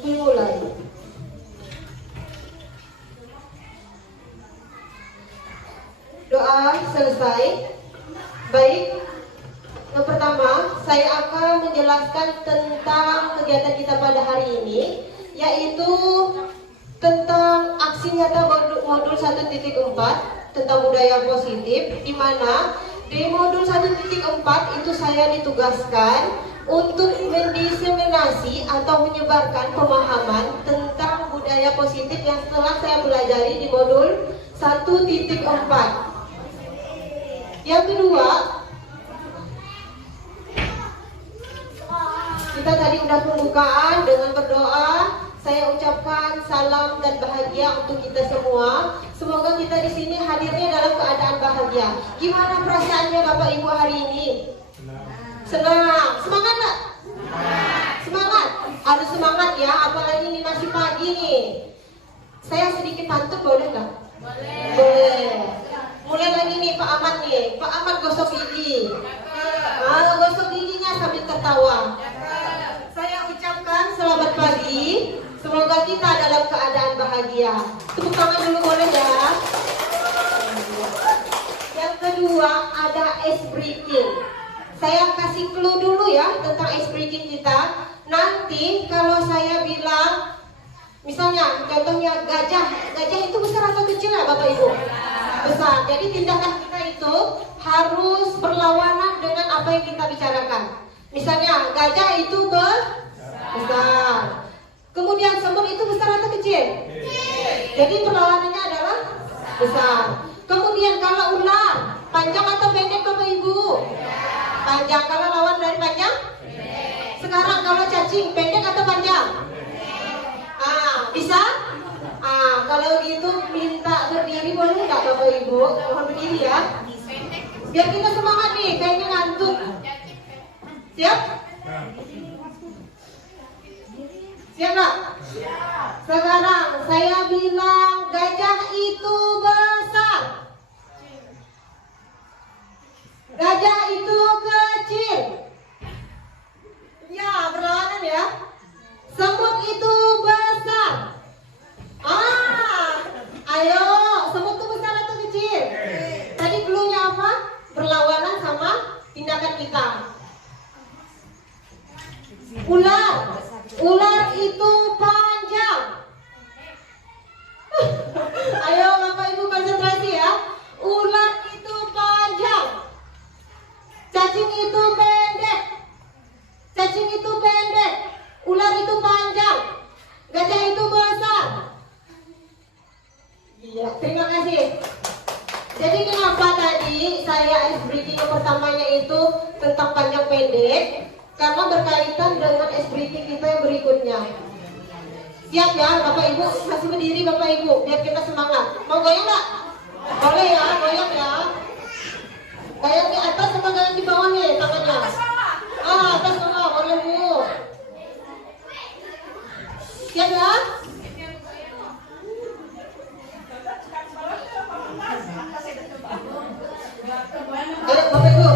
dimulai. Doa selesai. Baik, yang pertama saya akan menjelaskan tentang kegiatan kita pada hari ini, yaitu tentang aksi nyata modul 1.4 tentang budaya positif, di mana di modul 1.4 itu saya ditugaskan untuk mendiseminasi atau menyebarkan pemahaman tentang budaya positif yang telah saya pelajari di modul 1.4. Yang kedua, kita tadi udah pembukaan dengan berdoa. Saya ucapkan salam dan bahagia untuk kita semua. Semoga kita di sini hadirnya dalam keadaan bahagia. Gimana perasaannya Bapak Ibu hari ini? Senang. Semangat nggak? Semangat. Harus semangat ya. Apalagi ini masih pagi nih. Saya sedikit pantun boleh nggak? Boleh. Mulai lagi nih Pak Ahmad nih. Pak Ahmad gosok gigi. Gosok giginya sambil tertawa. Saya ucapkan selamat pagi. Semoga kita dalam keadaan bahagia. Tepuk tangan dulu boleh ya. Yang kedua ada ice breaking. Saya kasih clue dulu ya tentang ice breaking kita. Nanti kalau saya bilang, misalnya contohnya gajah. Gajah itu besar atau kecil ya Bapak Ibu? Besar. Jadi tindakan kita itu harus berlawanan dengan apa yang kita bicarakan. Misalnya gajah itu besar. Kemudian semut itu besar atau kecil? Jadi perlawanannya adalah besar. Kemudian kalau ular, panjang atau pendek Bapak Ibu? Panjang. Kalau lawan dari panjang? Sekarang kalau cacing, pendek atau panjang? Bisa? Kalau gitu minta berdiri boleh nggak Bapak Ibu? Mohon berdiri ya. Biar kita semangat nih, kayaknya ngantuk. Siap? Siap nggak? Sekarang saya bilang gajah itu besar. Gajah itu kecil. Ya, berlawanan ya. Semut itu besar. Ayo, semut itu besar atau kecil? Tadi clue-nya apa? Berlawanan sama tindakan kita. Ular itu panjang. Ayo Bapak Ibu konsentrasi ya. Ular itu panjang. Cacing itu pendek. Cacing itu pendek. Ular itu panjang. Gajah itu besar. Iya, terima kasih. Jadi kenapa tadi saya ice breaking yang pertamanya itu tentang panjang pendek? Karena berkaitan dengan ice breaking kita yang berikutnya. Siap ya Bapak Ibu? Masih berdiri Bapak Ibu, biar kita semangat. Mau goyang nggak? Boleh ya, goyang ya. Goyang di atas atau goyang di bawah nih tangannya? Atas bawah, boleh Bu. Siap ya? Ayo Bapak Ibu.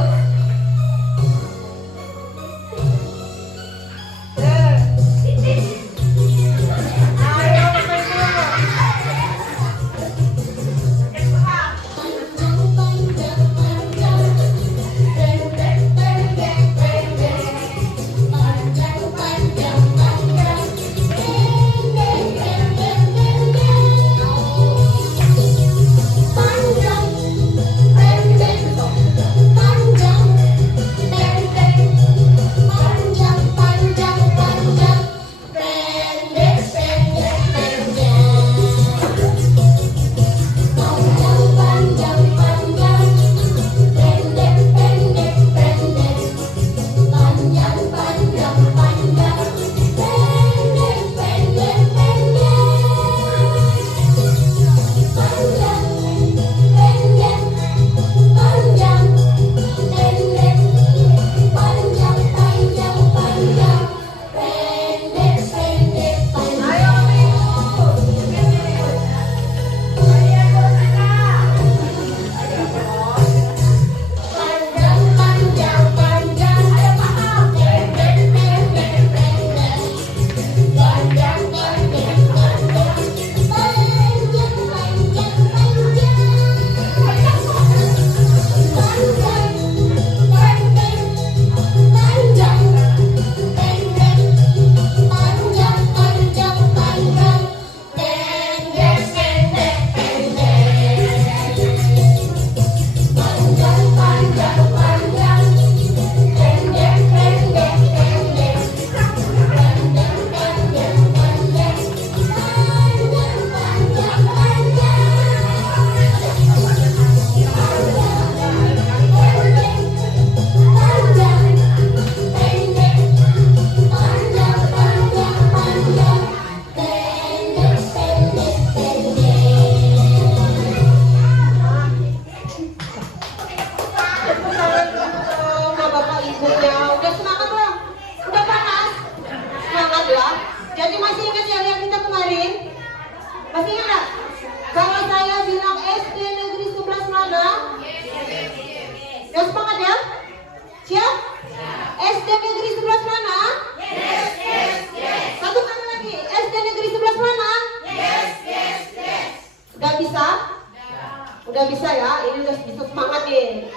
Udah bisa ya, ini udah bisa semangat nih.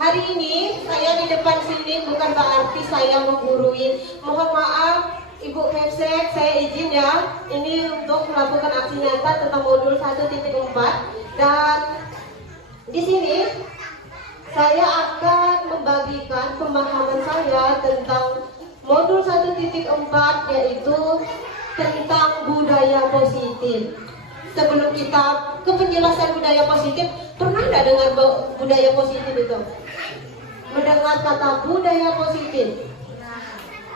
Hari ini saya di depan sini bukan berarti saya menggurui. Mohon maaf Ibu Kepsek, saya izin ya. Ini untuk melakukan aksi nyata tentang modul 1.4. Dan di sini saya akan membagikan pemahaman saya tentang modul 1.4, yaitu tentang budaya positif. Sebelum kita ke penjelasan budaya positif, pernah nggak dengar budaya positif itu? Mendengar kata budaya positif?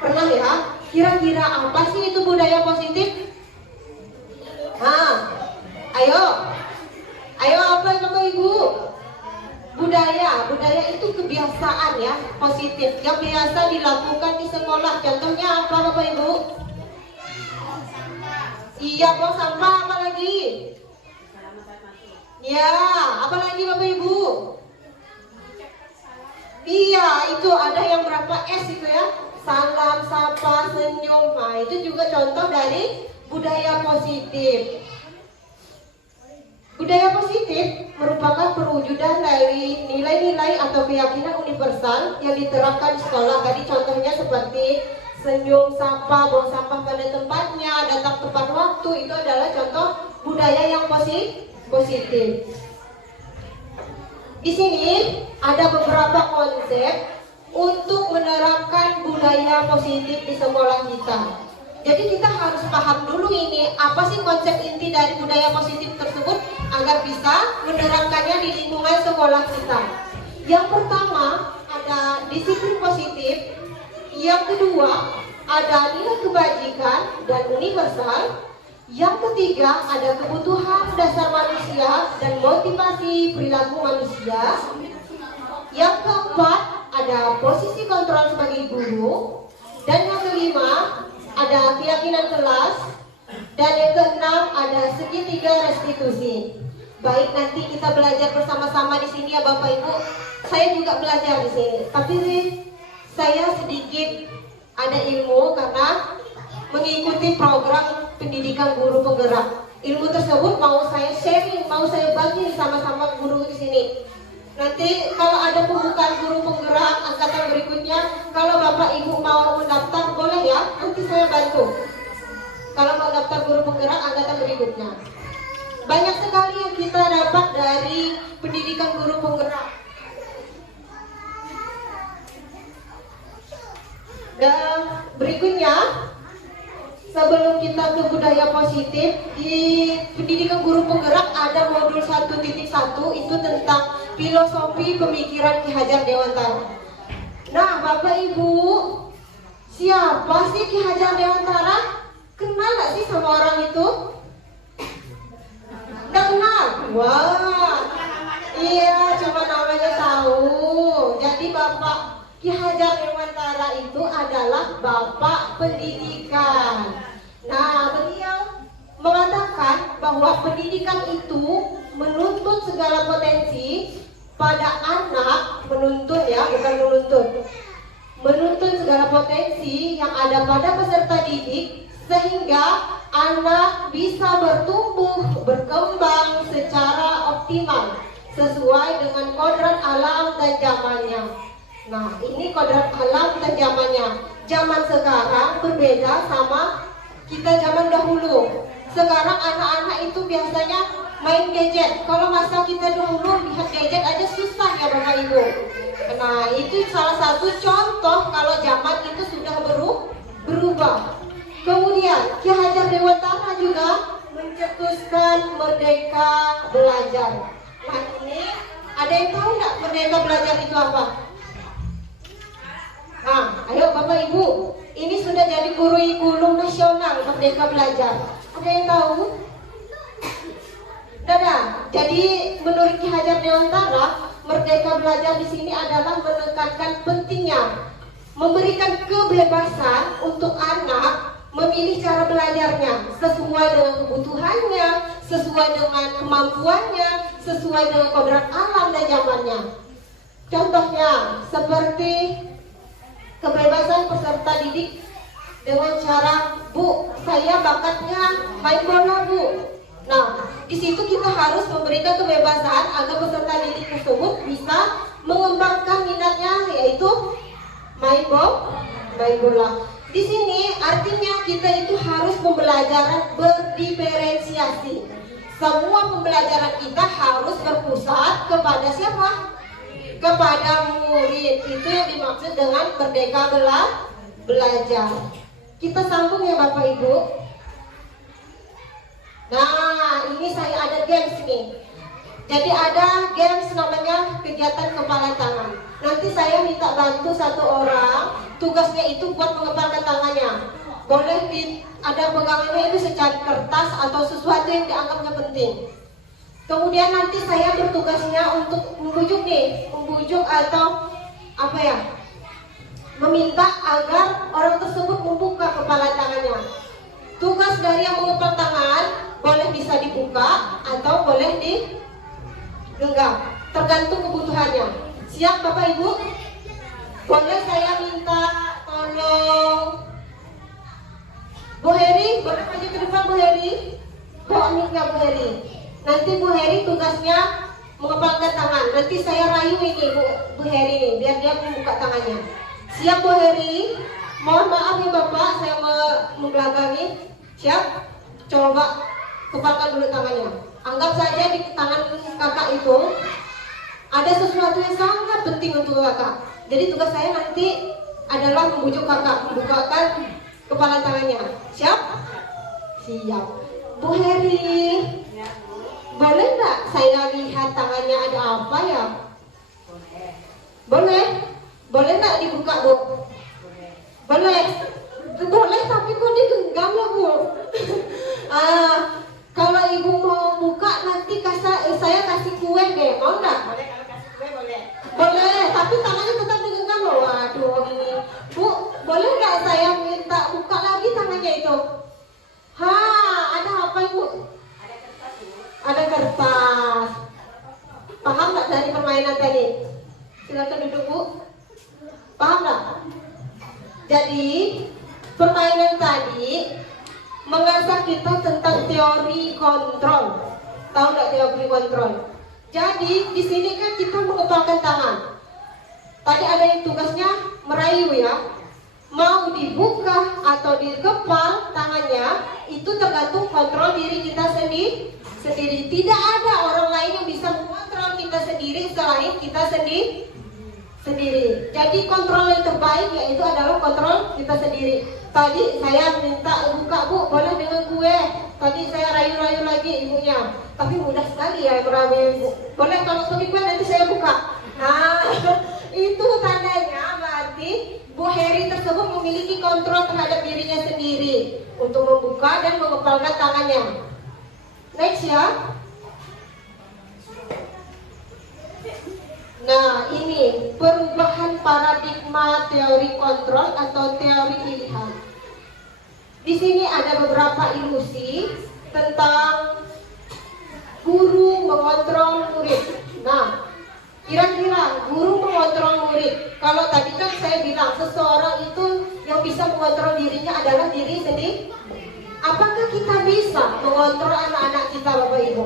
Pernah ya? Kira-kira apa sih itu budaya positif? Ayo apa Bapak Ibu? Budaya itu kebiasaan ya, positif yang biasa dilakukan di sekolah. Contohnya apa Bapak Ibu? Iya, buang sampah, apa lagi? Ya, apa lagi Bapak Ibu? Iya, itu ada yang berapa S itu ya? Salam, sapa, senyum. Nah, itu juga contoh dari budaya positif. Budaya positif merupakan perwujudan dari nilai-nilai atau keyakinan universal yang diterapkan di sekolah. Tadi contohnya seperti senyum, sapa, buang sampah pada tempatnya, datang tepat waktu. Itu adalah contoh budaya yang positif. Di sini ada beberapa konsep untuk menerapkan budaya positif di sekolah kita. Jadi kita harus paham dulu ini apa sih konsep inti dari budaya positif tersebut agar bisa menerapkannya di lingkungan sekolah kita. Yang pertama ada disiplin positif. Yang kedua, ada nilai kebajikan dan universal. Yang ketiga, ada kebutuhan dasar manusia dan motivasi perilaku manusia. Yang keempat, ada posisi kontrol sebagai guru. Dan yang kelima, ada keyakinan kelas. Dan yang keenam, ada segitiga restitusi. Baik, nanti kita belajar bersama-sama di sini ya Bapak Ibu. Saya juga belajar di sini. Tapi saya sedikit ada ilmu karena mengikuti program pendidikan guru penggerak. Ilmu tersebut mau saya sharing, mau saya bagi sama-sama guru di sini. Nanti kalau ada pembukaan guru penggerak angkatan berikutnya, kalau Bapak Ibu mau mendaftar boleh ya, nanti saya bantu. Kalau mau daftar guru penggerak angkatan berikutnya. Banyak sekali yang kita dapat dari pendidikan guru penggerak. Dan berikutnya, sebelum kita ke budaya positif, di pendidikan guru penggerak ada modul 1.1 itu tentang filosofi pemikiran Ki Hajar Dewantara. Nah, Bapak Ibu, siapa sih Ki Hajar Dewantara? Kenal gak sih sama orang itu? Nggak kenal? Wah, iya, cuma namanya tahu. Jadi Bapak Ki Hajar Dewantara itu adalah Bapak Pendidikan. Nah, beliau mengatakan bahwa pendidikan itu menuntut segala potensi pada anak, menuntut ya, bukan menuntut. Menuntut segala potensi yang ada pada peserta didik sehingga anak bisa bertumbuh, berkembang secara optimal sesuai dengan kodrat alam dan zamannya. Nah, ini kodrat alam dan zamannya. Zaman sekarang berbeda sama kita zaman dahulu. Sekarang anak-anak itu biasanya main gadget. Kalau masa kita dahulu lihat gadget aja susah ya Bapak Ibu. Nah, itu salah satu contoh kalau zaman itu sudah berubah. Kemudian Ki Hajar Dewantara juga mencetuskan Merdeka Belajar. Nah, ini ada yang tahu nggak Merdeka Belajar itu apa? Nah, ayo Bapak Ibu, ini sudah jadi kurikulum nasional Merdeka Belajar. Ada yang tahu? Dadah. Jadi menurut Ki Hajar Dewantara, Merdeka Belajar di sini adalah menekankan pentingnya memberikan kebebasan untuk anak memilih cara belajarnya sesuai dengan kebutuhannya, sesuai dengan kemampuannya, sesuai dengan kodrat alam dan zamannya. Contohnya seperti kebebasan peserta didik dengan cara, Bu, saya bakatnya main bola, Bu. Nah, di situ kita harus memberikan kebebasan agar peserta didik tersebut bisa mengembangkan minatnya, yaitu main bola. Di sini artinya kita itu harus pembelajaran berdiferensiasi. Semua pembelajaran kita harus berpusat kepada siapa? Kepada murid. Itu yang dimaksud dengan Merdeka Belajar. Kita sambung ya Bapak Ibu. Nah, ini saya ada games nih. Jadi ada games namanya kegiatan kepala tangan. Nanti saya minta bantu satu orang, tugasnya itu buat mengepalkan tangannya. Boleh ada pegangannya itu secari kertas atau sesuatu yang dianggapnya penting. Kemudian nanti saya bertugasnya untuk membujuk atau apa ya? Meminta agar orang tersebut membuka kepala tangannya. Tugas dari yang mengepal tangan boleh bisa dibuka atau boleh digenggam, tergantung kebutuhannya. Siap Bapak Ibu? Boleh saya minta tolong Bu Heri, boleh maju ke depan Bu Heri? Bawa mic-nya Bu Heri. Nanti Bu Heri tugasnya mengepalkan tangan. Nanti saya rayu ini Bu Heri nih, biar dia membuka tangannya. Siap Bu Heri? Mohon maaf ya Bapak, saya membelakangi. Siap? Coba kepalkan dulu tangannya. Anggap saja di tangan kakak itu ada sesuatu yang sangat penting untuk kakak. Jadi tugas saya nanti adalah membujuk kakak, membukakan kepala tangannya. Siap? Siap. Bu Heri, boleh nggak saya lihat tangannya ada apa ya? Boleh? Boleh nggak dibuka Bu? Boleh? Boleh, tapi kok digenggam ya Bu? Kalau Ibu mau buka nanti saya kasih kue deh, mau nggak? Boleh, kalau kasih kue boleh. Boleh, tapi tangannya tetap digenggam loh. Waduh ini, Bu, boleh nggak saya minta buka lagi tangannya itu? Ada apa Ibu? Ada kertas Bu. Ada kertas. Paham nggak dari permainan tadi? Silakan duduk Bu. Paham nggak? Jadi permainan tadi mengasah kita tentang teori kontrol. Tahu nggak teori kontrol? Jadi di sini kan kita mengepalkan tangan. Tadi ada yang tugasnya merayu ya. Mau dibuka atau dikepal tangannya itu tergantung kontrol diri kita sendiri. Tidak ada orang lain yang bisa mengontrol kita sendiri selain kita sendiri. Jadi kontrol yang terbaik yaitu adalah kontrol kita sendiri. Tadi saya minta buka Bu, boleh dengan kue. Tadi saya rayu-rayu lagi ibunya. Tapi mudah sekali ya merayu Bu. Boleh kalau suami kue nanti saya buka. Nah, itu tandanya berarti Bu Heri tersebut memiliki kontrol terhadap dirinya sendiri untuk membuka dan mengepalkan tangannya. Next ya. Nah, ini perubahan paradigma teori kontrol atau teori pilihan. Di sini ada beberapa ilusi tentang guru mengontrol murid. Nah, kira-kira guru mengontrol murid. Kalau tadi kan saya bilang seseorang itu yang bisa mengontrol dirinya adalah diri mengontrol anak-anak kita, Bapak Ibu?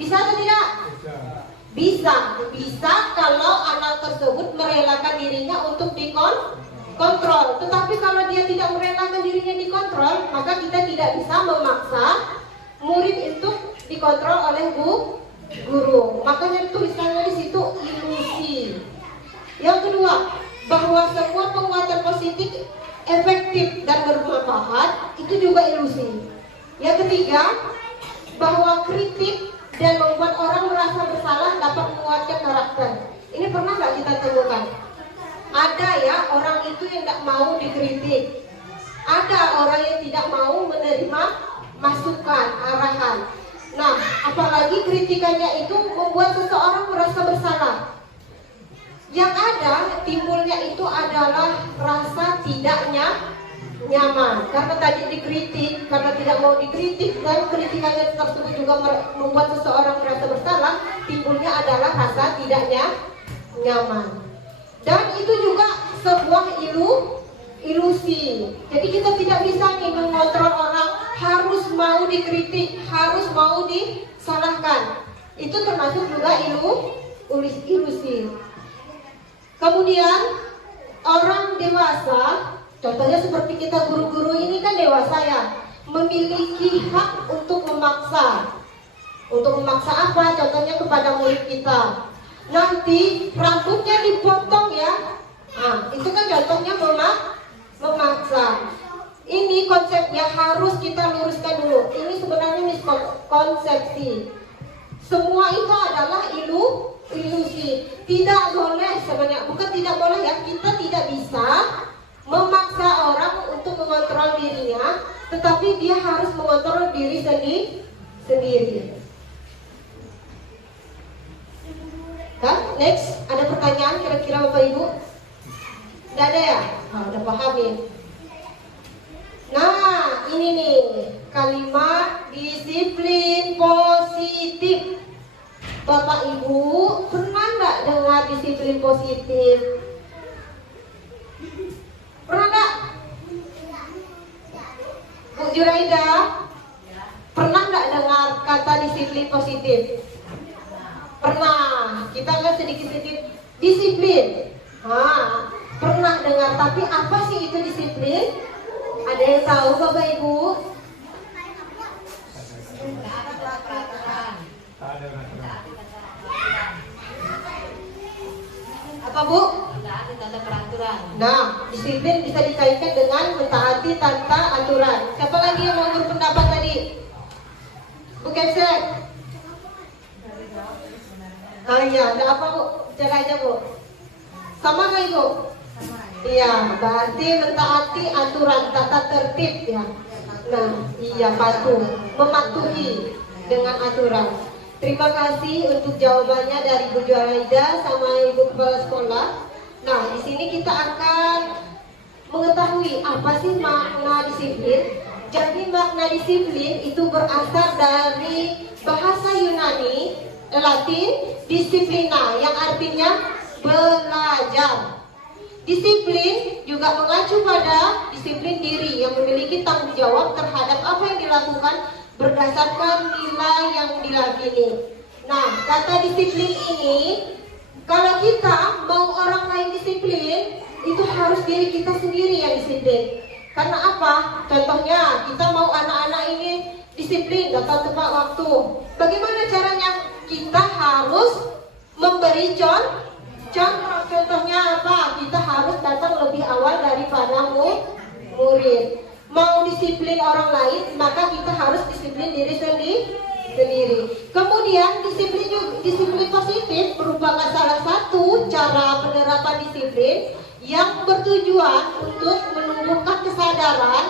Bisa atau tidak? Bisa. Bisa kalau anak tersebut merelakan dirinya untuk dikontrol. Tetapi kalau dia tidak merelakan dirinya dikontrol, maka kita tidak bisa memaksa murid untuk dikontrol oleh guru. Makanya tulisannya di situ ilusi. Yang kedua, bahwa semua penguatan positif efektif dan bermanfaat itu juga ilusi. Yang ketiga, bahwa kritik dan membuat orang merasa bersalah dapat menguatkan karakter. Ini pernah nggak kita temukan? Ada ya orang itu yang tidak mau dikritik. Ada orang yang tidak mau menerima masukan, arahan. Nah, apalagi kritikannya itu membuat seseorang merasa bersalah. Yang ada timbulnya itu adalah rasa tidaknya nyaman karena tadi dikritik, karena tidak mau dikritik dan kritikannya tersebut juga membuat seseorang merasa bersalah. Timbulnya adalah rasa tidaknya nyaman, dan itu juga sebuah ilusi. Jadi kita tidak bisa nih mengontrol orang harus mau dikritik, harus mau disalahkan. Itu termasuk juga ilusi. Kemudian orang dewasa, contohnya seperti kita guru-guru ini kan dewasa ya, memiliki hak untuk memaksa. Untuk memaksa apa? Contohnya kepada murid kita. Nanti rambutnya dipotong ya. Nah, itu kan contohnya memaksa. Ini konsepnya harus kita luruskan dulu. Ini sebenarnya miskonsepsi. Semua itu adalah ilusi. Tidak boleh sebenarnya, bukan tidak boleh ya, kita tidak bisa memaksa orang untuk mengontrol dirinya, tetapi dia harus mengontrol diri sendiri. Kan? Next, ada pertanyaan kira-kira Bapak Ibu? Tidak ada ya? Nah, udah paham nih. Nah, ini nih kalimat disiplin positif. Bapak Ibu pernah nggak dengar disiplin positif? Pernah nggak? Bu Juraida, pernah nggak dengar kata disiplin positif? Pernah. Kita kan sedikit-sedikit disiplin. Pernah dengar. Tapi apa sih itu disiplin? Ada yang tahu Bapak Ibu? Apa Bu? Nah, disiplin bisa dikaitkan dengan mentaati tata aturan. Siapa lagi yang mau berpendapat tadi? Bu Kepsek? Iya, ada apa Bu? Cek aja Bu. Sama nggak Ibu? Iya, berarti mentaati aturan tata tertib ya. Nah, iya, patuh, mematuhi dengan aturan. Terima kasih untuk jawabannya dari Bu Juraida sama Ibu Kepala Sekolah. Nah, di sini kita akan mengetahui apa sih makna disiplin. Jadi makna disiplin itu berasal dari bahasa Yunani, Latin, disiplina, yang artinya belajar. Disiplin juga mengacu pada disiplin diri yang memiliki tanggung jawab terhadap apa yang dilakukan berdasarkan nilai yang diyakini. Nah, kata disiplin ini, kalau kita mau orang lain disiplin, itu harus diri kita sendiri yang disiplin. Karena apa? Contohnya, kita mau anak-anak ini disiplin, datang tepat waktu. Bagaimana caranya? Kita harus memberi contoh. Contohnya apa? Kita harus datang lebih awal daripada murid. Mau disiplin orang lain, maka kita harus disiplin diri sendiri. Kemudian disiplin positif merupakan salah satu cara penerapan disiplin yang bertujuan untuk menumbuhkan kesadaran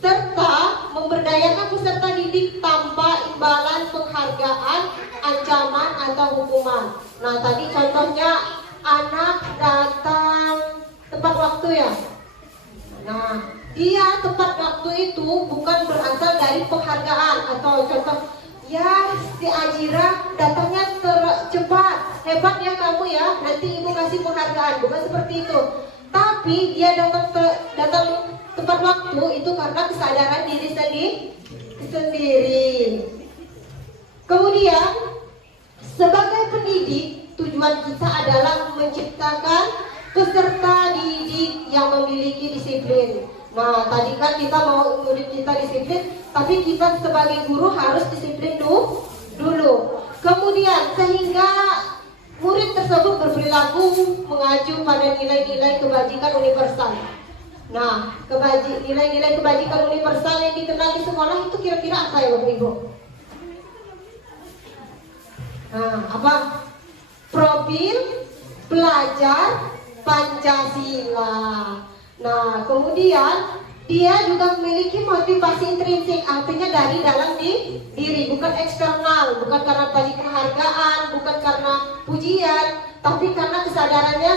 serta memberdayakan peserta didik tanpa imbalan penghargaan, ancaman atau hukuman. Nah, tadi contohnya anak datang tepat waktu ya. Nah, dia tepat waktu itu bukan berasal dari penghargaan atau contoh ya si Ajira datangnya cepat, hebat ya kamu ya, nanti ibu kasih penghargaan, bukan seperti itu. Tapi dia datang tepat waktu itu karena kesadaran diri sendiri. Kemudian sebagai pendidik, tujuan kita adalah menciptakan peserta didik yang memiliki disiplin. Nah, tadi kan kita mau murid kita disiplin, tapi kita sebagai guru harus disiplin dulu. Kemudian sehingga murid tersebut berperilaku mengacu pada nilai-nilai kebajikan universal. Nah, nilai-nilai kebajikan universal yang dikenal di sekolah itu kira-kira apa ya Bapak Ibu? Nah, apa? Profil pelajar Pancasila. Nah, kemudian dia juga memiliki motivasi intrinsik, artinya dari dalam diri, bukan eksternal, bukan karena tadi penghargaan, bukan karena pujian, tapi karena kesadarannya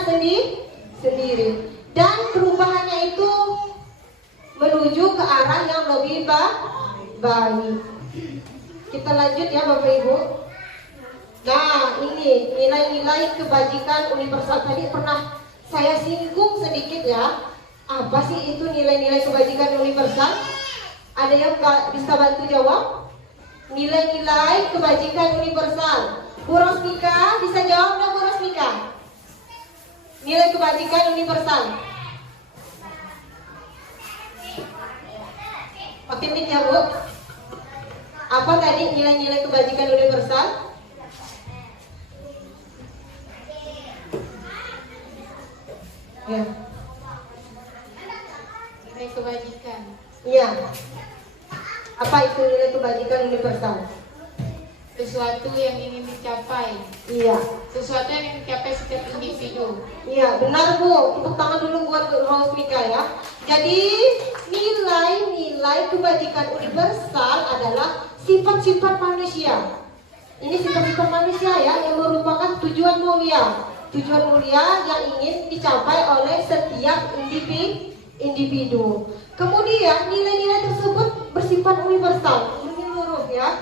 sendiri. Dan perubahannya itu menuju ke arah yang lebih baik. Kita lanjut ya Bapak Ibu. Nah, ini nilai-nilai kebajikan universal tadi pernah saya singgung sedikit ya. Apa sih itu nilai-nilai kebajikan universal? Ada yang bisa bantu jawab? Nilai-nilai kebajikan universal. Bu Rosmika bisa jawab nggak Bu Rosmika? Nilai kebajikan universal. Pakai mic ya Bu. Apa tadi nilai-nilai kebajikan universal? Ya. Nilai kebajikan. Iya. Apa itu nilai kebajikan universal? Sesuatu yang ingin dicapai. Iya. Sesuatu yang ingin dicapai setiap individu. Iya, benar Bu. Tepuk tangan dulu buat Rosmika ya. Jadi nilai-nilai kebajikan universal adalah sifat-sifat manusia. Ini sifat-sifat manusia ya yang merupakan tujuan mulia. Tujuan mulia yang ingin dicapai oleh setiap individu. Kemudian nilai-nilai tersebut bersifat universal, menyeluruh ya,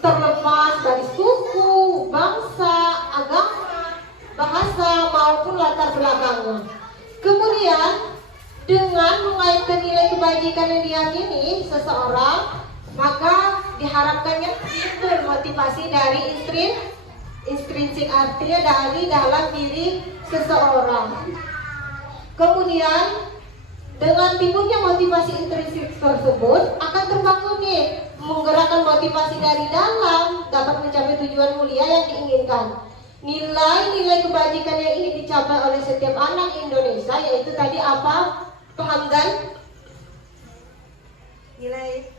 terlepas dari suku, bangsa, agama, bahasa maupun latar belakangnya. Kemudian dengan mengaitkan nilai kebajikan yang diyakini seseorang, maka diharapkannya timbul motivasi dari intrinsik, artinya dari dalam diri seseorang. Kemudian dengan timbulnya motivasi intrinsik tersebut akan terbangun nih menggerakkan motivasi dari dalam dapat mencapai tujuan mulia yang diinginkan. Nilai-nilai kebajikan yang ingin dicapai oleh setiap anak Indonesia yaitu tadi apa? Paham dan nilai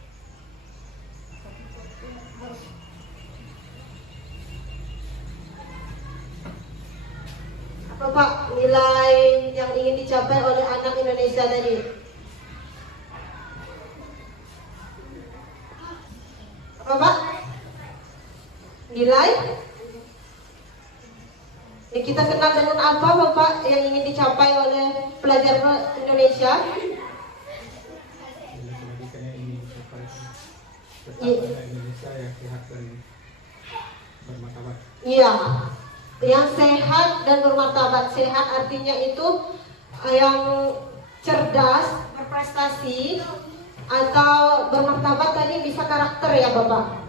apa Pak? Nilai yang ingin dicapai oleh anak Indonesia tadi? Apa Pak? Nilai? Ya, kita kenal dengan apa Bapak yang ingin dicapai oleh pelajar Indonesia? Indonesia yang sehat dan bermartabat. Iya, yang sehat dan bermartabat. Sehat artinya itu yang cerdas, berprestasi, atau bermartabat tadi bisa karakter ya Bapak.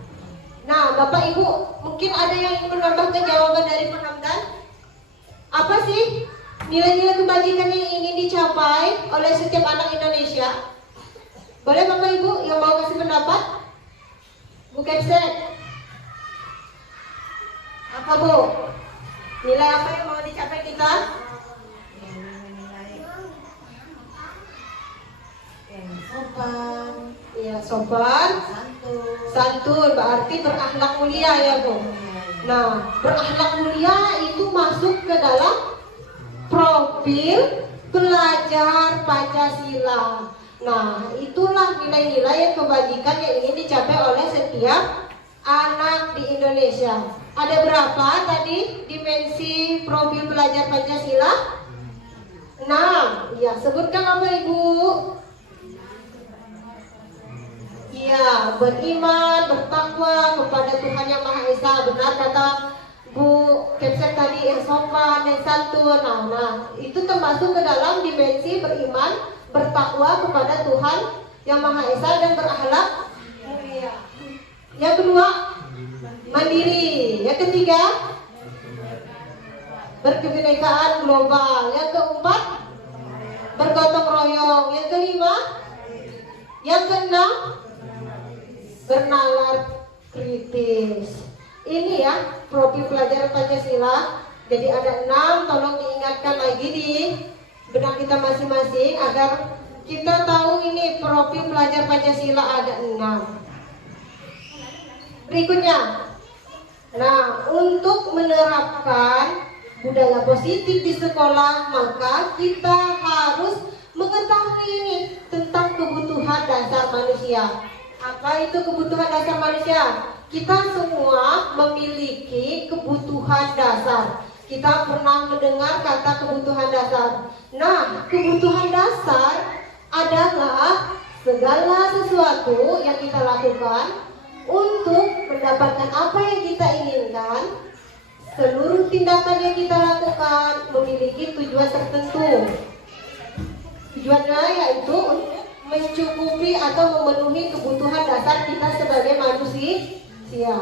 Nah Bapak Ibu mungkin ada yang ingin menambahkan jawaban dari Pak Hamdan. Apa sih nilai-nilai kebajikan yang ingin dicapai oleh setiap anak Indonesia? Boleh Bapak Ibu yang mau kasih pendapat? Bu Kepsek. Apa Bu? Nilai apa yang mau dicapai kita? Sopan, Iya, sopan, santun, berarti berakhlak mulia ya Bu. Nah, berakhlak mulia itu masuk ke dalam profil pelajar Pancasila. Nah, itulah nilai-nilai kebajikan yang ingin dicapai oleh setiap anak di Indonesia. Ada berapa tadi dimensi profil pelajar Pancasila? 6. Ya, sebutkan apa Ibu? Iya, beriman, bertakwa kepada Tuhan Yang Maha Esa. Benar kata Bu Kepsek tadi, yang sopan, yang santun. Nah, itu termasuk ke dalam dimensi beriman bertakwa kepada Tuhan yang Maha Esa dan berakhlak mulia. Yang kedua, mandiri. Yang ketiga, berkebinekaan global. Yang keempat, bergotong royong. Yang kelima, yang keenam, bernalar kritis. Ini ya profil pelajaran Pancasila. Jadi ada 6, tolong diingatkan lagi di benak kita masing-masing agar kita tahu ini profil pelajar Pancasila ada 6. Berikutnya, nah untuk menerapkan budaya positif di sekolah maka kita harus mengetahui ini tentang kebutuhan dasar manusia. Apa itu kebutuhan dasar manusia? Kita semua memiliki kebutuhan dasar. Kita pernah mendengar kata kebutuhan dasar. Nah, kebutuhan dasar adalah segala sesuatu yang kita lakukan untuk mendapatkan apa yang kita inginkan. Seluruh tindakan yang kita lakukan memiliki tujuan tertentu. Tujuannya yaitu mencukupi atau memenuhi kebutuhan dasar kita sebagai manusia.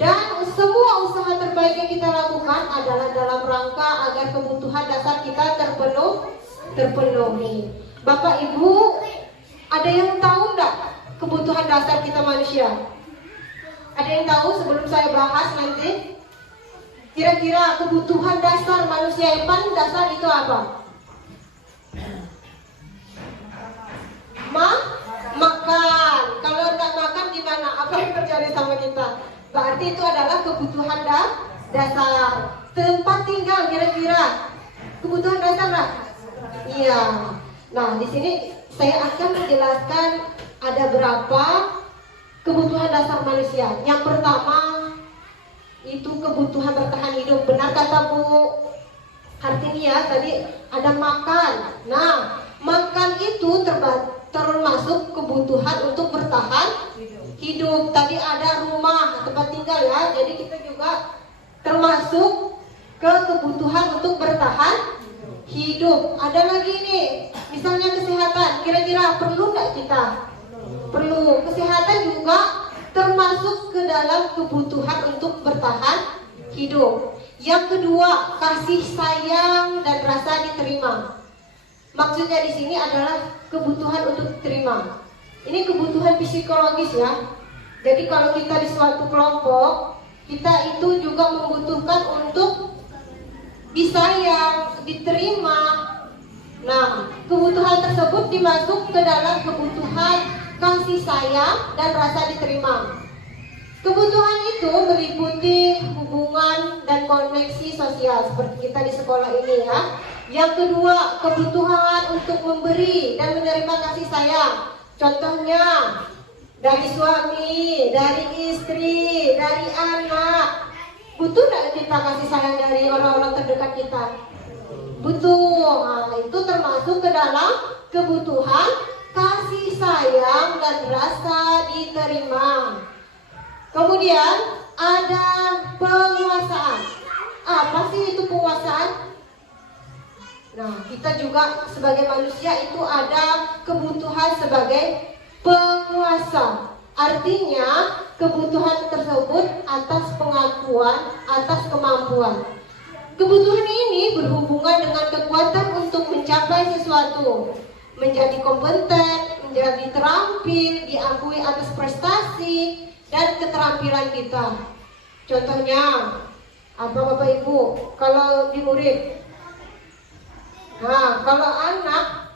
Dan semua usaha terbaik yang kita lakukan adalah dalam rangka agar kebutuhan dasar kita terpenuhi. Bapak Ibu, ada yang tahu enggak kebutuhan dasar kita manusia? Ada yang tahu sebelum saya bahas nanti? Kira-kira kebutuhan dasar manusia yang paling dasar itu apa? Makan. Kalau enggak makan gimana? Apa yang terjadi sama kita? Berarti itu adalah kebutuhan dasar. Tempat tinggal kira-kira kebutuhan dasar lah. Iya. Nah, di sini saya akan menjelaskan ada berapa kebutuhan dasar manusia. Yang pertama itu kebutuhan bertahan hidup. Benar kata Bu Hartini ya, tadi ada makan. Nah, makan itu termasuk kebutuhan untuk bertahan hidup. Tadi ada rumah, tempat tinggal ya. Jadi kita juga termasuk ke kebutuhan untuk bertahan hidup. Ada lagi nih, misalnya kesehatan. Kira-kira perlu nggak kita? Perlu. Kesehatan juga termasuk ke dalam kebutuhan untuk bertahan hidup. Yang kedua, kasih sayang dan rasa diterima. Maksudnya di sini adalah kebutuhan untuk diterima. Ini kebutuhan psikologis ya. Jadi kalau kita di suatu kelompok, kita itu juga membutuhkan untuk disayang, diterima. Nah, kebutuhan tersebut dimasuk ke dalam kebutuhan kasih sayang dan rasa diterima. Kebutuhan itu meliputi hubungan dan koneksi sosial seperti kita di sekolah ini ya. Yang kedua, kebutuhan untuk memberi dan menerima kasih sayang. Contohnya dari suami, dari istri, dari anak. Butuh nggak kita kasih sayang dari orang-orang terdekat kita? Butuh. Nah, itu termasuk ke dalam kebutuhan kasih sayang dan rasa diterima. Kemudian ada penguasaan. Apa sih itu penguasaan? Nah, kita juga sebagai manusia itu ada kebutuhan sebagai penguasa. Artinya kebutuhan tersebut atas pengakuan, atas kemampuan. Kebutuhan ini berhubungan dengan kekuatan untuk mencapai sesuatu, menjadi kompeten, menjadi terampil, diakui atas prestasi dan keterampilan kita. Contohnya apa Bapak Ibu? Kalau di murid, nah kalau anak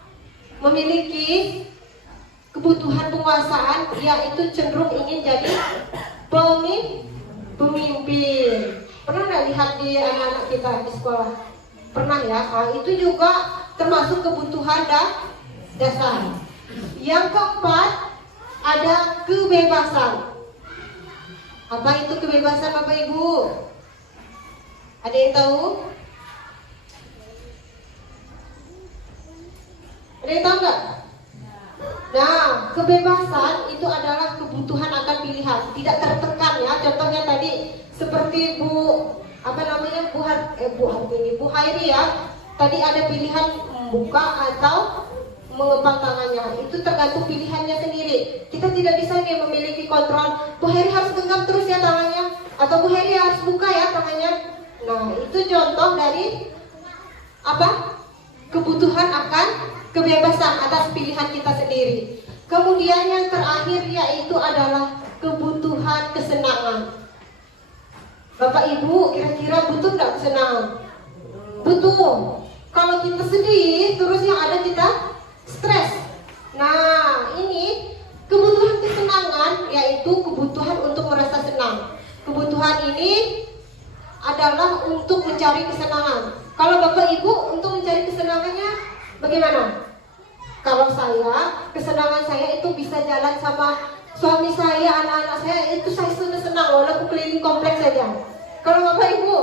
memiliki kebutuhan penguasaan, dia itu cenderung ingin jadi pemimpin. Pernah nggak lihat di anak-anak kita di sekolah? Pernah ya? Nah, itu juga termasuk kebutuhan dasar. Yang keempat ada kebebasan. Apa itu kebebasan Bapak Ibu? Ada yang tahu? Ada yang tahu nggak? Nah, kebebasan itu adalah kebutuhan akan pilihan, tidak tertekan ya. Contohnya tadi seperti Bu Hairi ya. Tadi ada pilihan membuka atau mengepang tangannya. Itu tergantung pilihannya sendiri. Kita tidak bisa nih memiliki kontrol. Bu Heri harus genggam terus ya tangannya, atau Bu Heri harus buka ya tangannya. Nah, itu contoh dari apa? Kebutuhan akan kebebasan atas pilihan kita sendiri. Kemudian yang terakhir yaitu adalah kebutuhan kesenangan. Bapak Ibu kira-kira butuh nggak kesenangan? Butuh. Kalau kita sedih, terus yang ada kita stres. Nah, ini kebutuhan kesenangan yaitu kebutuhan untuk merasa senang. Kebutuhan ini adalah untuk mencari kesenangan. Kalau Bapak Ibu untuk mencari kesenangannya bagaimana? Kalau saya, kesenangan saya itu bisa jalan sama suami saya, anak-anak saya, itu saya sudah senang walaupun keliling kompleks saja. Kalau Bapak Ibu,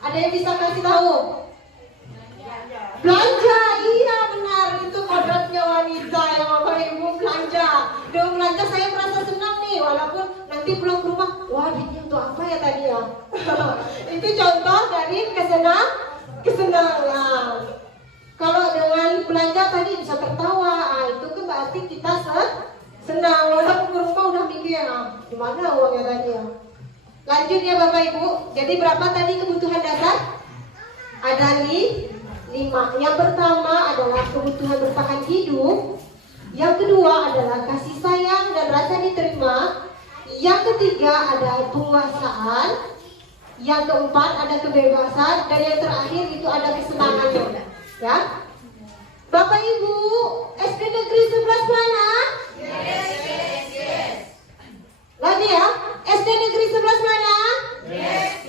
ada yang bisa kasih tahu? Belanja, iya benar, itu kodratnya wanita ya Bapak Ibu, belanja. Dengan belanja saya merasa senang nih, walaupun nanti pulang ke rumah, wah duitnya untuk apa ya tadi ya? Itu contoh dari kesenangan. Kalau dengan belanja tadi bisa tertawa, itu kan berarti kita senang. Walaupun ke rumah udah mikir ya, gimana uangnya tadi ya? Lanjut ya Bapak Ibu. Jadi berapa tadi kebutuhan dasar? Ada 5. Yang pertama adalah kebutuhan bertahan hidup. Yang kedua adalah kasih sayang dan rasa diterima. Yang ketiga ada penguasaan. Yang keempat ada kebebasan. Dan yang terakhir itu ada kesenangannya. Ya, Bapak Ibu, SD Negeri 11 mana? Yes. Lagi ya, SD Negeri 11 mana? Yes.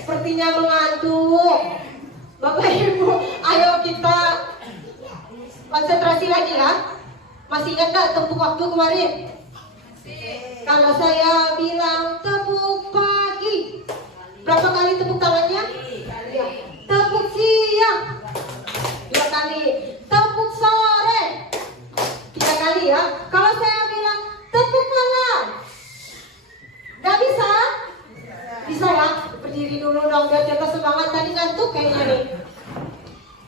Sepertinya mengantuk. Bapak Ibu, ayo kita konsentrasi lagi ya. Masih ingat gak tepuk waktu kemarin? Kalau saya bilang tepuk pagi, berapa kali tepuk tangannya? Ya. Tepuk siang 2 kali, tepuk sore 3 kali ya. Kalau saya bilang tepuk malam, gak bisa? Bisa ya? Berdiri dulu dong biar kita semangat. Tadi ngantuk kayaknya nih.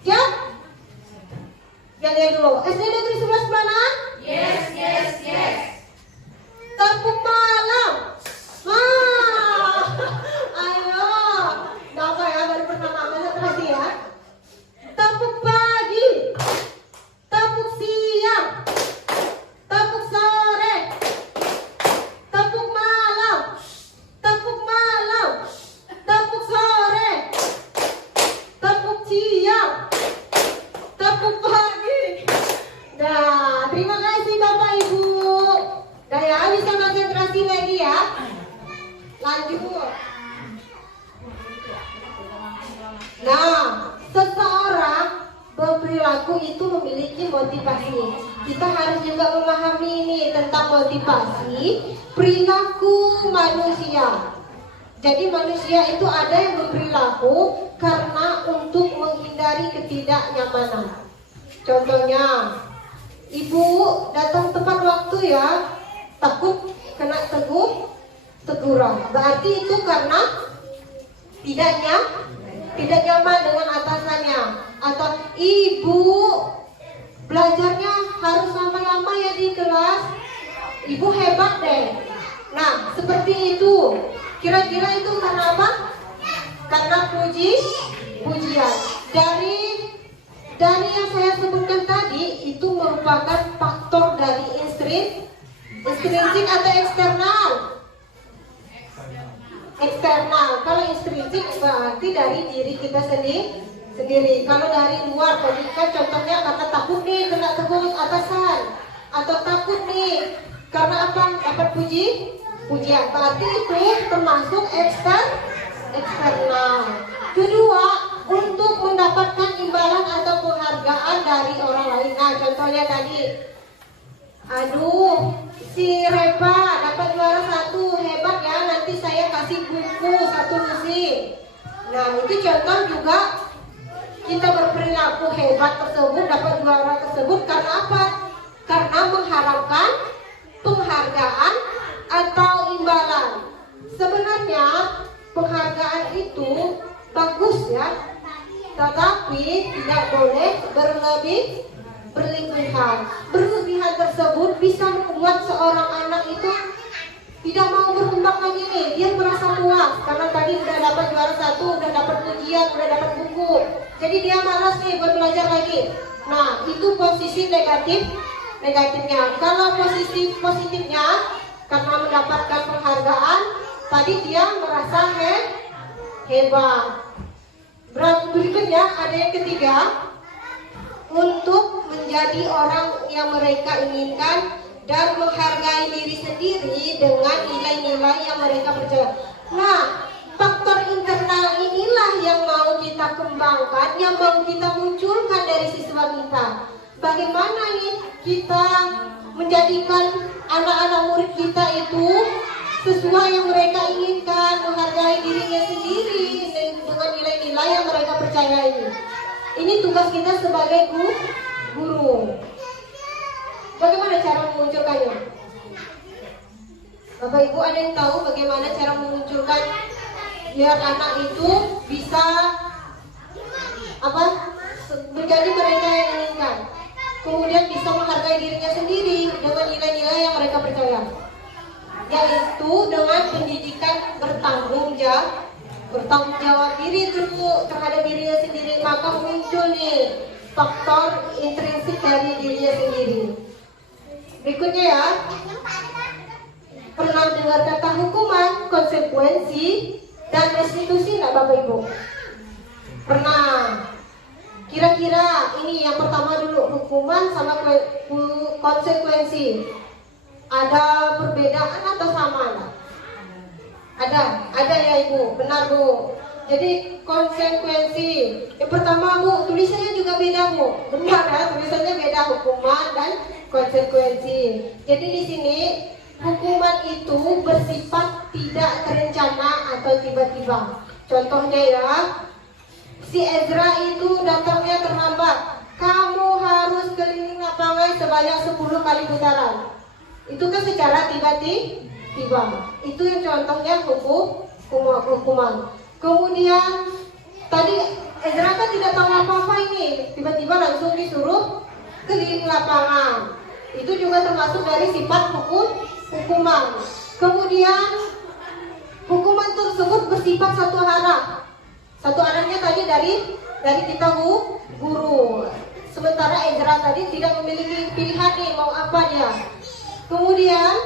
Siap? Lihat dulu. SD Negeri 11 mana? Yes. Tepuk malam. Ayo. Gak apa ya, baru pertama konsentrasi ya. Tepuk pagi, tepuk siang, tepuk sore, tepuk malam, tepuk sore, tepuk siang, tepuk pagi. Nah, terima kasih Bapak Ibu. Dah ya, bisa konsentrasi lagi ya. Lanjut. Nah, seseorang berperilaku itu memiliki motivasi. Kita harus juga memahami ini tentang motivasi perilaku manusia. Jadi manusia itu ada yang berperilaku karena untuk menghindari ketidaknyamanan. Contohnya, ibu datang tepat waktu ya, takut kena teguran. Berarti itu karena tidak nyaman dengan atasannya. Atau ibu belajarnya harus lama-lama ya di kelas, ibu hebat deh. Nah, seperti itu. Kira-kira itu karena apa? Karena pujian. Dari yang saya sebutkan tadi itu merupakan faktor dari intrinsik atau eksternal. Eksternal. Kalau intrinsik berarti dari diri kita sendiri. Kalau dari luar tadi kan contohnya karena takut nih kena tegur atasan, atau takut nih karena apa? Dapat pujian. Berarti itu termasuk eksternal. Kedua, untuk mendapatkan imbalan atau penghargaan dari orang lain. Nah, contohnya tadi, aduh, si Reva dapat juara 1, hebat ya, nanti saya kasih buku 1 lusin. Nah, itu contoh juga kita berperilaku hebat tersebut, dapat juara tersebut karena apa? Karena mengharapkan penghargaan atau imbalan. Sebenarnya penghargaan itu bagus ya, tetapi tidak boleh berlebihan. Berlebihan tersebut bisa membuat seorang anak itu tidak mau berkembang lagi nih. Dia merasa puas karena tadi udah dapat juara 1, udah dapat ujian, udah dapat buku. Jadi dia malas nih buat belajar lagi. Nah, itu posisi negatifnya. Kalau posisi positifnya, karena mendapatkan penghargaan, tadi dia merasa hebat. Berikutnya ada yang ketiga, untuk menjadi orang yang mereka inginkan dan menghargai diri sendiri dengan nilai-nilai yang mereka percaya. Nah, faktor internal inilah yang mau kita kembangkan, yang mau kita munculkan dari siswa kita. Bagaimana nih kita menjadikan anak-anak murid kita itu sesuai yang mereka inginkan, menghargai dirinya sendiri dengan nilai-nilai yang mereka percayai. Ini tugas kita sebagai guru. Bagaimana cara memunculkannya? Bapak Ibu ada yang tahu bagaimana cara memunculkan biar anak itu bisa menjadi mereka yang inginkan, kemudian bisa menghargai dirinya sendiri dengan nilai-nilai yang mereka percaya, yaitu dengan pendidikan bertanggung jawab diri dulu terhadap dirinya sendiri. Maka muncul nih faktor intrinsik dari dirinya sendiri. Berikutnya ya, pernah dengar kata hukuman, konsekuensi, dan restitusi nggak Bapak Ibu? Pernah. Kira-kira ini yang pertama dulu, hukuman sama konsekuensi. Ada perbedaan atau sama? Ada ya Ibu, benar Bu. Jadi konsekuensi. Yang pertama Bu, tulisannya juga beda Bu. Benar ya, tulisannya beda, hukuman dan konsekuensi. Jadi di sini hukuman itu bersifat tidak terencana atau tiba-tiba. Contohnya ya, si Ezra itu datangnya terlambat. Kamu harus keliling lapangan sebanyak 10 kali putaran. Itu kan secara tiba-tiba. Itu yang contohnya hukuman. Kemudian tadi Ezra kan tidak tahu apa-apa ini, tiba-tiba langsung disuruh keliling lapangan. Itu juga termasuk dari sifat hukuman. Kemudian hukuman tersebut bersifat satu arah. Satu arahnya tadi dari kita guru. Sementara Ezra tadi tidak memiliki pilihan nih mau apa dia. Kemudian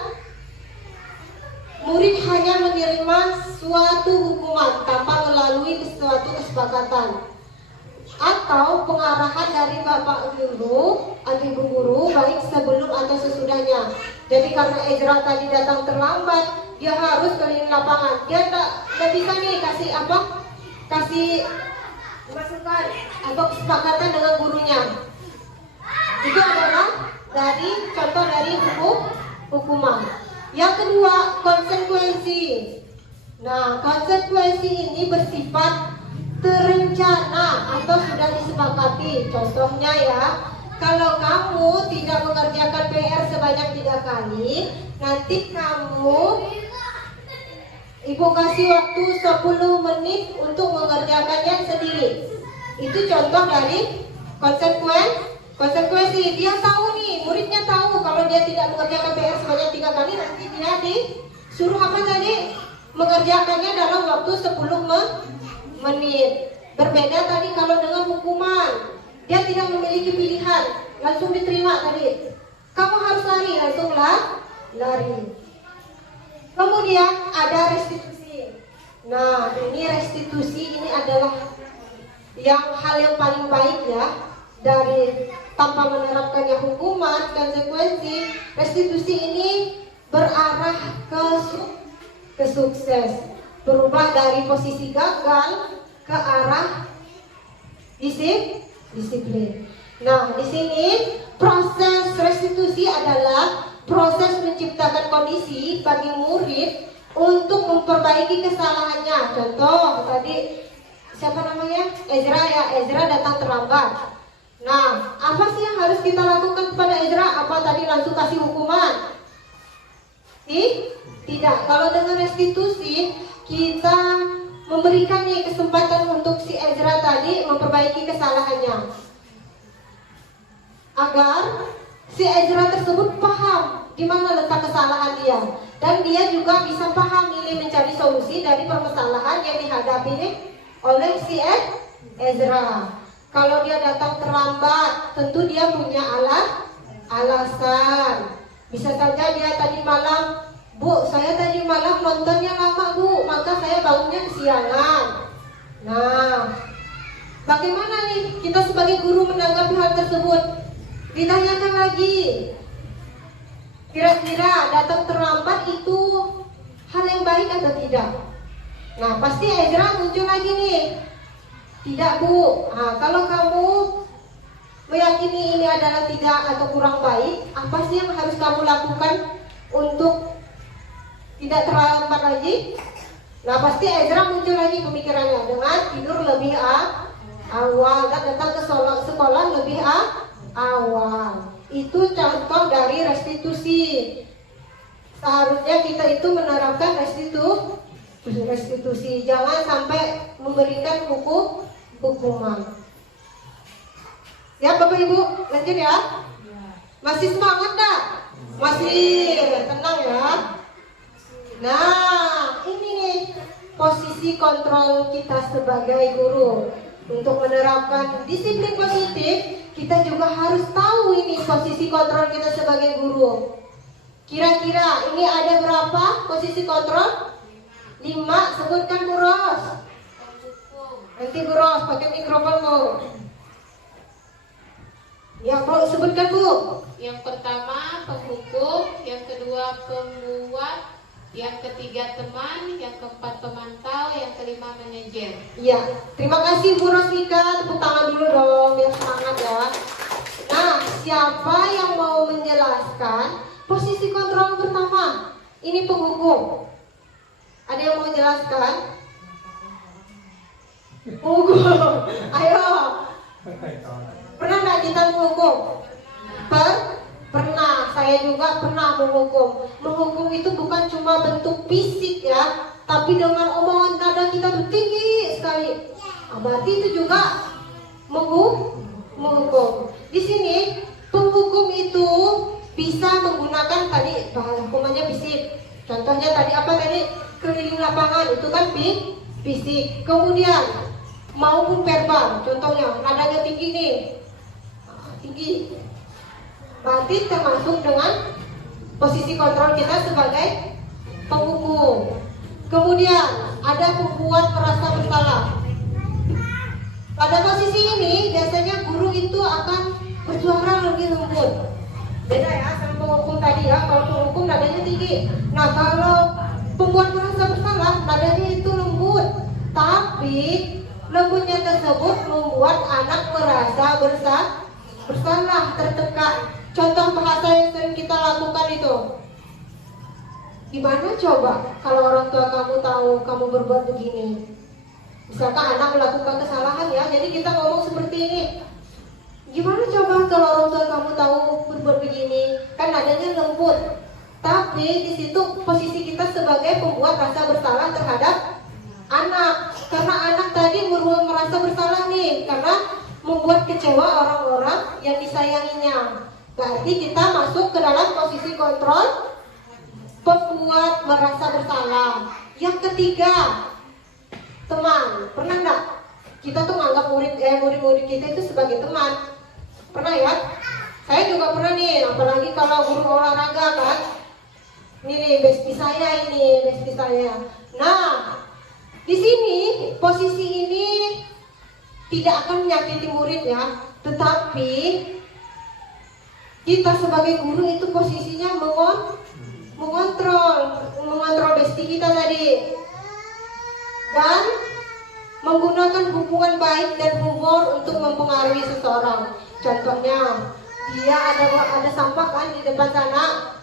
murid hanya menerima suatu hukuman tanpa melalui suatu kesepakatan atau pengarahan dari bapak guru atau ibu guru, baik sebelum atau sesudahnya. Jadi karena Ezra tadi datang terlambat, dia harus keliling lapangan. Dia tak bisa nih kasih masukan atau kesepakatan dengan gurunya. Itu adalah contoh dari hukuman. Yang kedua, konsekuensi. Nah, konsekuensi ini bersifat terencana atau sudah disepakati. Contohnya ya, kalau kamu tidak mengerjakan PR sebanyak 3 kali, nanti Ibu kasih waktu 10 menit untuk mengerjakannya sendiri. Itu contoh dari konsekuensi. Dia tahu nih, muridnya tahu kalau dia tidak mengerjakan PR sebanyak 3 kali, nanti dia disuruh mengerjakannya dalam waktu 10 menit. Berbeda tadi kalau dengan hukuman, dia tidak memiliki pilihan, langsung diterima tadi. Kamu harus lari, langsung lari. Kemudian ada restitusi. Nah, ini restitusi ini adalah hal yang paling baik ya, dari tanpa menerapkannya hukuman, konsekuensi. Restitusi ini berarah ke sukses, berubah dari posisi gagal ke arah disiplin. Nah, di sini proses restitusi adalah proses menciptakan kondisi bagi murid untuk memperbaiki kesalahannya. Contoh tadi siapa namanya? Ezra datang terlambat. Nah, apa sih yang harus kita lakukan kepada Ezra? Apa tadi langsung kasih hukuman? Tidak. Kalau dengan restitusi, kita memberikan kesempatan untuk si Ezra tadi memperbaiki kesalahannya. agar si Ezra tersebut paham di mana letak kesalahan dia, dan dia juga bisa paham ini mencari solusi dari permasalahan yang dihadapi oleh si Ezra. Kalau dia datang terlambat, tentu dia punya alasan. Bisa saja dia tadi malam, Bu, saya tadi malam nontonnya lama Bu, maka saya bangunnya kesiangan. Nah, bagaimana nih kita sebagai guru menanggapi hal tersebut? Ditanyakan lagi, kira-kira datang terlambat itu hal yang baik atau tidak? Nah, pasti Ezra muncul lagi nih. Tidak Bu, nah, kalau kamu meyakini ini adalah tidak atau kurang baik, apa sih yang harus kamu lakukan untuk tidak terlambat lagi? Nah, pasti Ezra muncul lagi pemikirannya dengan tidur lebih awal dan datang ke sekolah lebih awal. Itu contoh dari restitusi. Seharusnya kita itu menerapkan restitusi, jangan sampai memberikan hukuman. Ya Bapak Ibu, lanjut ya. Masih semangat gak? Masih, tenang ya. Nah, ini nih posisi kontrol kita sebagai guru. Untuk menerapkan disiplin positif, kita juga harus tahu ini posisi kontrol kita sebagai guru. Kira-kira ini ada berapa posisi kontrol? 5, sebutkan Bu Ros. Nanti Bu Ros pakai mikrofon Bu. Ya Bu, sebutkan Bu. Yang pertama penghukum, yang kedua pembuat, yang ketiga teman, yang keempat pemantau, yang kelima manajer. Iya, terima kasih Bu Rosika. Tepuk tangan dulu dong, biar semangat ya. Nah, siapa yang mau menjelaskan posisi kontrol pertama? Ini penghukum. Ada yang mau menjelaskan? Penghukum. Ayo. Pernah nggak kita menghukum? Pernah, saya juga pernah menghukum. Menghukum itu bukan cuma bentuk fisik ya, tapi dengan omongan nada kita tuh tinggi sekali. Nah, berarti itu juga menghukum. Di sini penghukum itu bisa menggunakan tadi hukumannya fisik. Contohnya tadi apa tadi? Keliling lapangan, itu kan fisik. Kemudian maupun verbal. Contohnya nadanya tinggi nih. Tinggi. Berarti termasuk dengan posisi kontrol kita sebagai penghukum. Kemudian ada pembuat merasa bersalah. Pada posisi ini biasanya guru itu akan bersuara lebih lembut. Beda ya sama penghukum tadi ya. Kalau penghukum nadanya tinggi. Nah, kalau pembuat merasa bersalah nadanya itu lembut. Tapi lembutnya tersebut membuat anak merasa bersalah, tertekan. Contoh bahasa yang sering kita lakukan itu, gimana coba kalau orang tua kamu tahu kamu berbuat begini? Misalkan anak melakukan kesalahan ya, jadi kita ngomong seperti ini. Gimana coba kalau orang tua kamu tahu berbuat begini? Kan nadanya lembut. Tapi di situ posisi kita sebagai pembuat rasa bersalah terhadap anak. Karena anak tadi merasa bersalah nih, karena membuat kecewa orang-orang yang disayanginya. Berarti kita masuk ke dalam posisi kontrol pembuat merasa bersalah. Yang ketiga, teman. Pernah nggak kita tuh menganggap murid-murid kita itu sebagai teman? Pernah ya? Saya juga pernah nih, apalagi kalau guru olahraga kan. Ini nih bestie saya ini, bestie saya. Nah, di sini posisi ini tidak akan menyakiti murid ya, tetapi kita sebagai guru itu posisinya mengontrol bestie kita tadi, dan menggunakan hubungan baik dan humor untuk mempengaruhi seseorang. Contohnya, dia ada sampah kan di depan sana.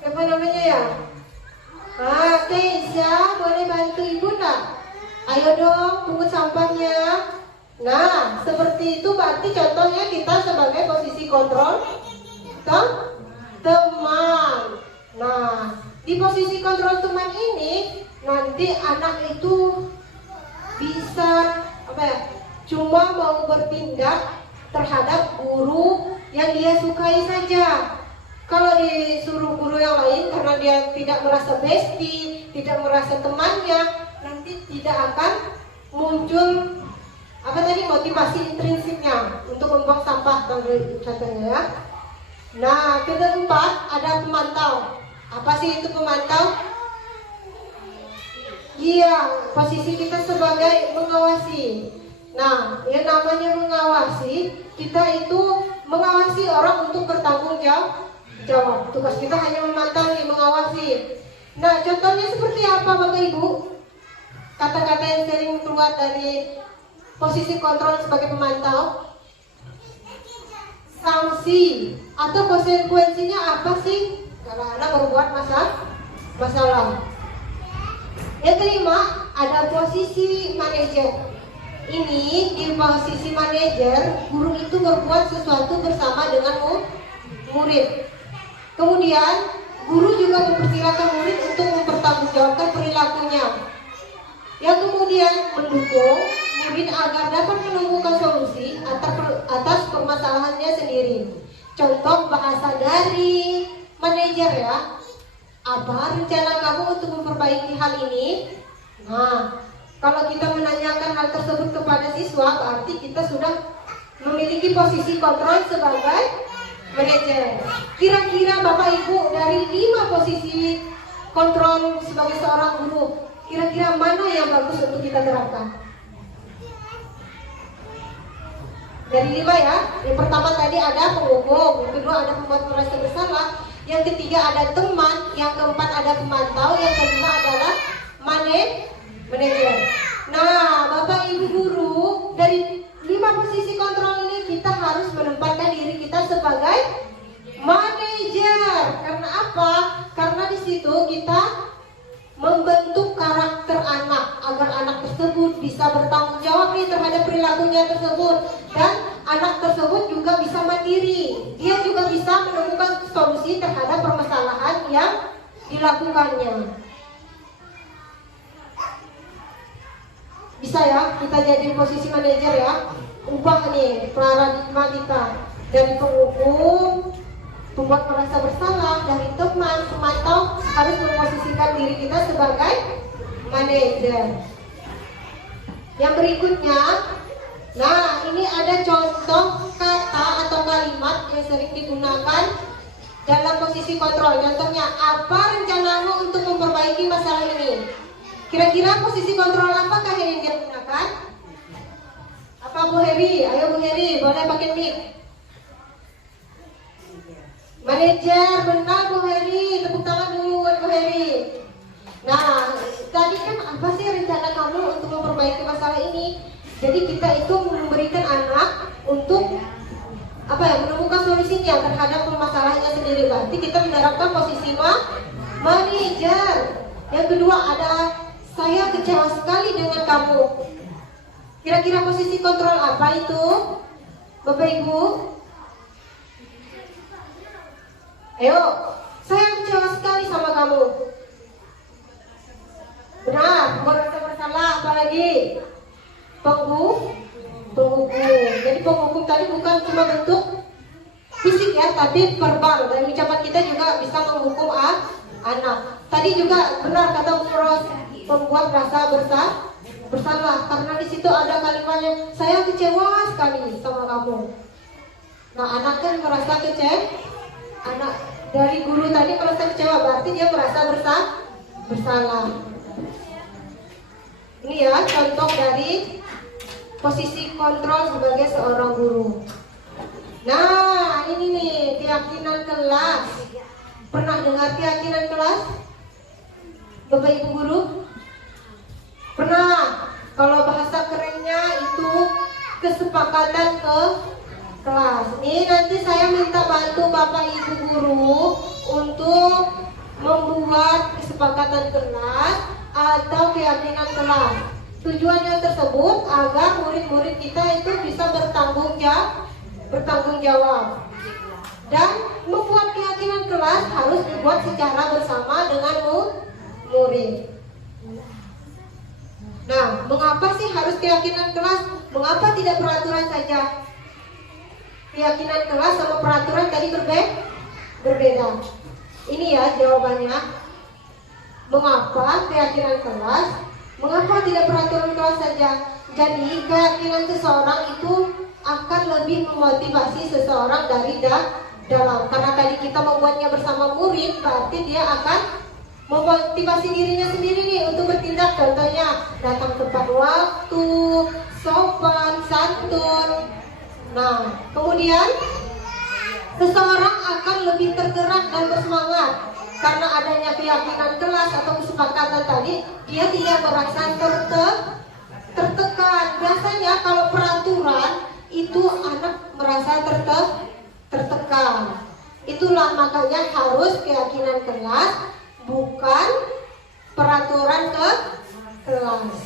Siapa namanya ya? Keisha, boleh bantu ibu nak? Ayo dong, pungut sampahnya. Nah, seperti itu berarti contohnya kita sebagai posisi kontrol teman. Nah, di posisi kontrol teman ini nanti anak itu bisa cuma mau bertindak terhadap guru yang dia sukai saja. Kalau disuruh guru yang lain karena dia tidak merasa bestie, tidak merasa temannya, nanti tidak akan muncul motivasi intrinsiknya untuk membuang sampah contohnya ya. Nah, keempat ada pemantau. Apa sih itu pemantau? Iya, posisi kita sebagai mengawasi. Nah, yang namanya mengawasi, kita itu mengawasi orang untuk bertanggung jawab. Tugas kita hanya memantau, mengawasi. Nah, contohnya seperti apa Bapak Ibu? Kata-kata yang sering keluar dari posisi kontrol sebagai pemantau. Sanksi atau konsekuensinya apa sih kalau anak berbuat masalah? Yang kelima ada posisi manajer. Ini di posisi manajer, guru itu berbuat sesuatu bersama dengan murid. Kemudian guru juga mempersilahkan murid untuk mempertanggungjawabkan perilakunya. Yang kemudian mendukung murid agar dapat menemukan solusi atas permasalahannya sendiri. Contoh bahasa dari manajer ya. Apa rencana kamu untuk memperbaiki hal ini? Nah, kalau kita menanyakan hal tersebut kepada siswa, berarti kita sudah memiliki posisi kontrol sebagai manajer. Kira-kira Bapak Ibu dari 5 posisi kontrol sebagai seorang guru, kira-kira mana yang bagus untuk kita terapkan? Dari 5 ya. Yang pertama tadi ada penghukum, yang kedua ada pembuat merasa bersalah, yang ketiga ada teman, yang keempat ada pemantau, yang kelima adalah manajer. Nah, Bapak Ibu guru, dari 5 posisi kontrol ini kita harus menempatkan diri kita sebagai manajer. Karena apa? Karena di situ kita membentuk karakter anak agar anak tersebut bisa bertanggung jawab terhadap perilakunya tersebut, dan anak tersebut juga bisa mandiri. Dia juga bisa menemukan solusi terhadap permasalahan yang dilakukannya. Bisa ya kita jadi posisi manajer ya. Ubah nih paradigma kita dari penghukum, membuat merasa bersalah, dari teman, pemantau, harus memposisikan diri kita sebagai manajer. Yang berikutnya, nah ini ada contoh kata atau kalimat yang sering digunakan dalam posisi kontrol. Contohnya, apa rencanamu untuk memperbaiki masalah ini? Kira-kira posisi kontrol apakah yang dia gunakan? Apa Bu Heri? Ayo Bu Heri, boleh pakai mic. Manajer, benar Bu Heri, tepuk tangan dulu buat Bu Heri. Nah, tadi kan apa sih rencana kamu untuk memperbaiki masalah ini? Jadi kita itu memberikan anak untuk menemukan solusinya terhadap permasalahannya sendiri. Berarti kita menerapkan posisi manajer. Yang kedua ada saya kecewa sekali dengan kamu. Kira-kira posisi kontrol apa itu, Bapak Ibu? Ayo, saya kecewa sekali sama kamu. Benar, merasa bersalah, apalagi penghukum. Jadi penghukum tadi bukan cuma bentuk fisik ya, tapi verbal. Dan ucapan kita juga bisa menghukum anak. Tadi juga benar kata Bu Ros, membuat rasa bersalah karena di situ ada kalimatnya saya kecewa sekali sama kamu. Nah, anak kan merasa anak dari guru tadi merasa kecewa, berarti dia merasa bersalah. Ini ya contoh dari posisi kontrol sebagai seorang guru. Nah, ini nih keyakinan kelas. Pernah dengar keyakinan kelas? Bapak Ibu guru? Pernah. Kalau bahasa kerennya itu kesepakatan ke kelas. Ini nanti saya minta bantu Bapak Ibu guru untuk membuat kesepakatan kelas atau keyakinan kelas. Tujuannya tersebut agar murid-murid kita itu bisa bertanggung jawab. Dan membuat keyakinan kelas harus dibuat secara bersama dengan murid. Nah, mengapa sih harus keyakinan kelas? Mengapa tidak peraturan saja? keyakinan kelas sama peraturan tadi berbeda. Ini ya jawabannya. Mengapa keyakinan kelas? Mengapa tidak peraturan kelas saja? Jadi keyakinan seseorang itu akan lebih memotivasi seseorang dari dalam. Karena tadi kita membuatnya bersama murid, berarti dia akan memotivasi dirinya sendiri nih untuk bertindak. Contohnya datang tepat waktu, sopan, santun. Nah, kemudian seseorang akan lebih tergerak dan bersemangat karena adanya keyakinan kelas atau kesepakatan tadi. Dia tidak merasa tertekan. Biasanya kalau peraturan itu anak merasa tertekan. Itulah makanya harus keyakinan kelas, bukan peraturan kelas.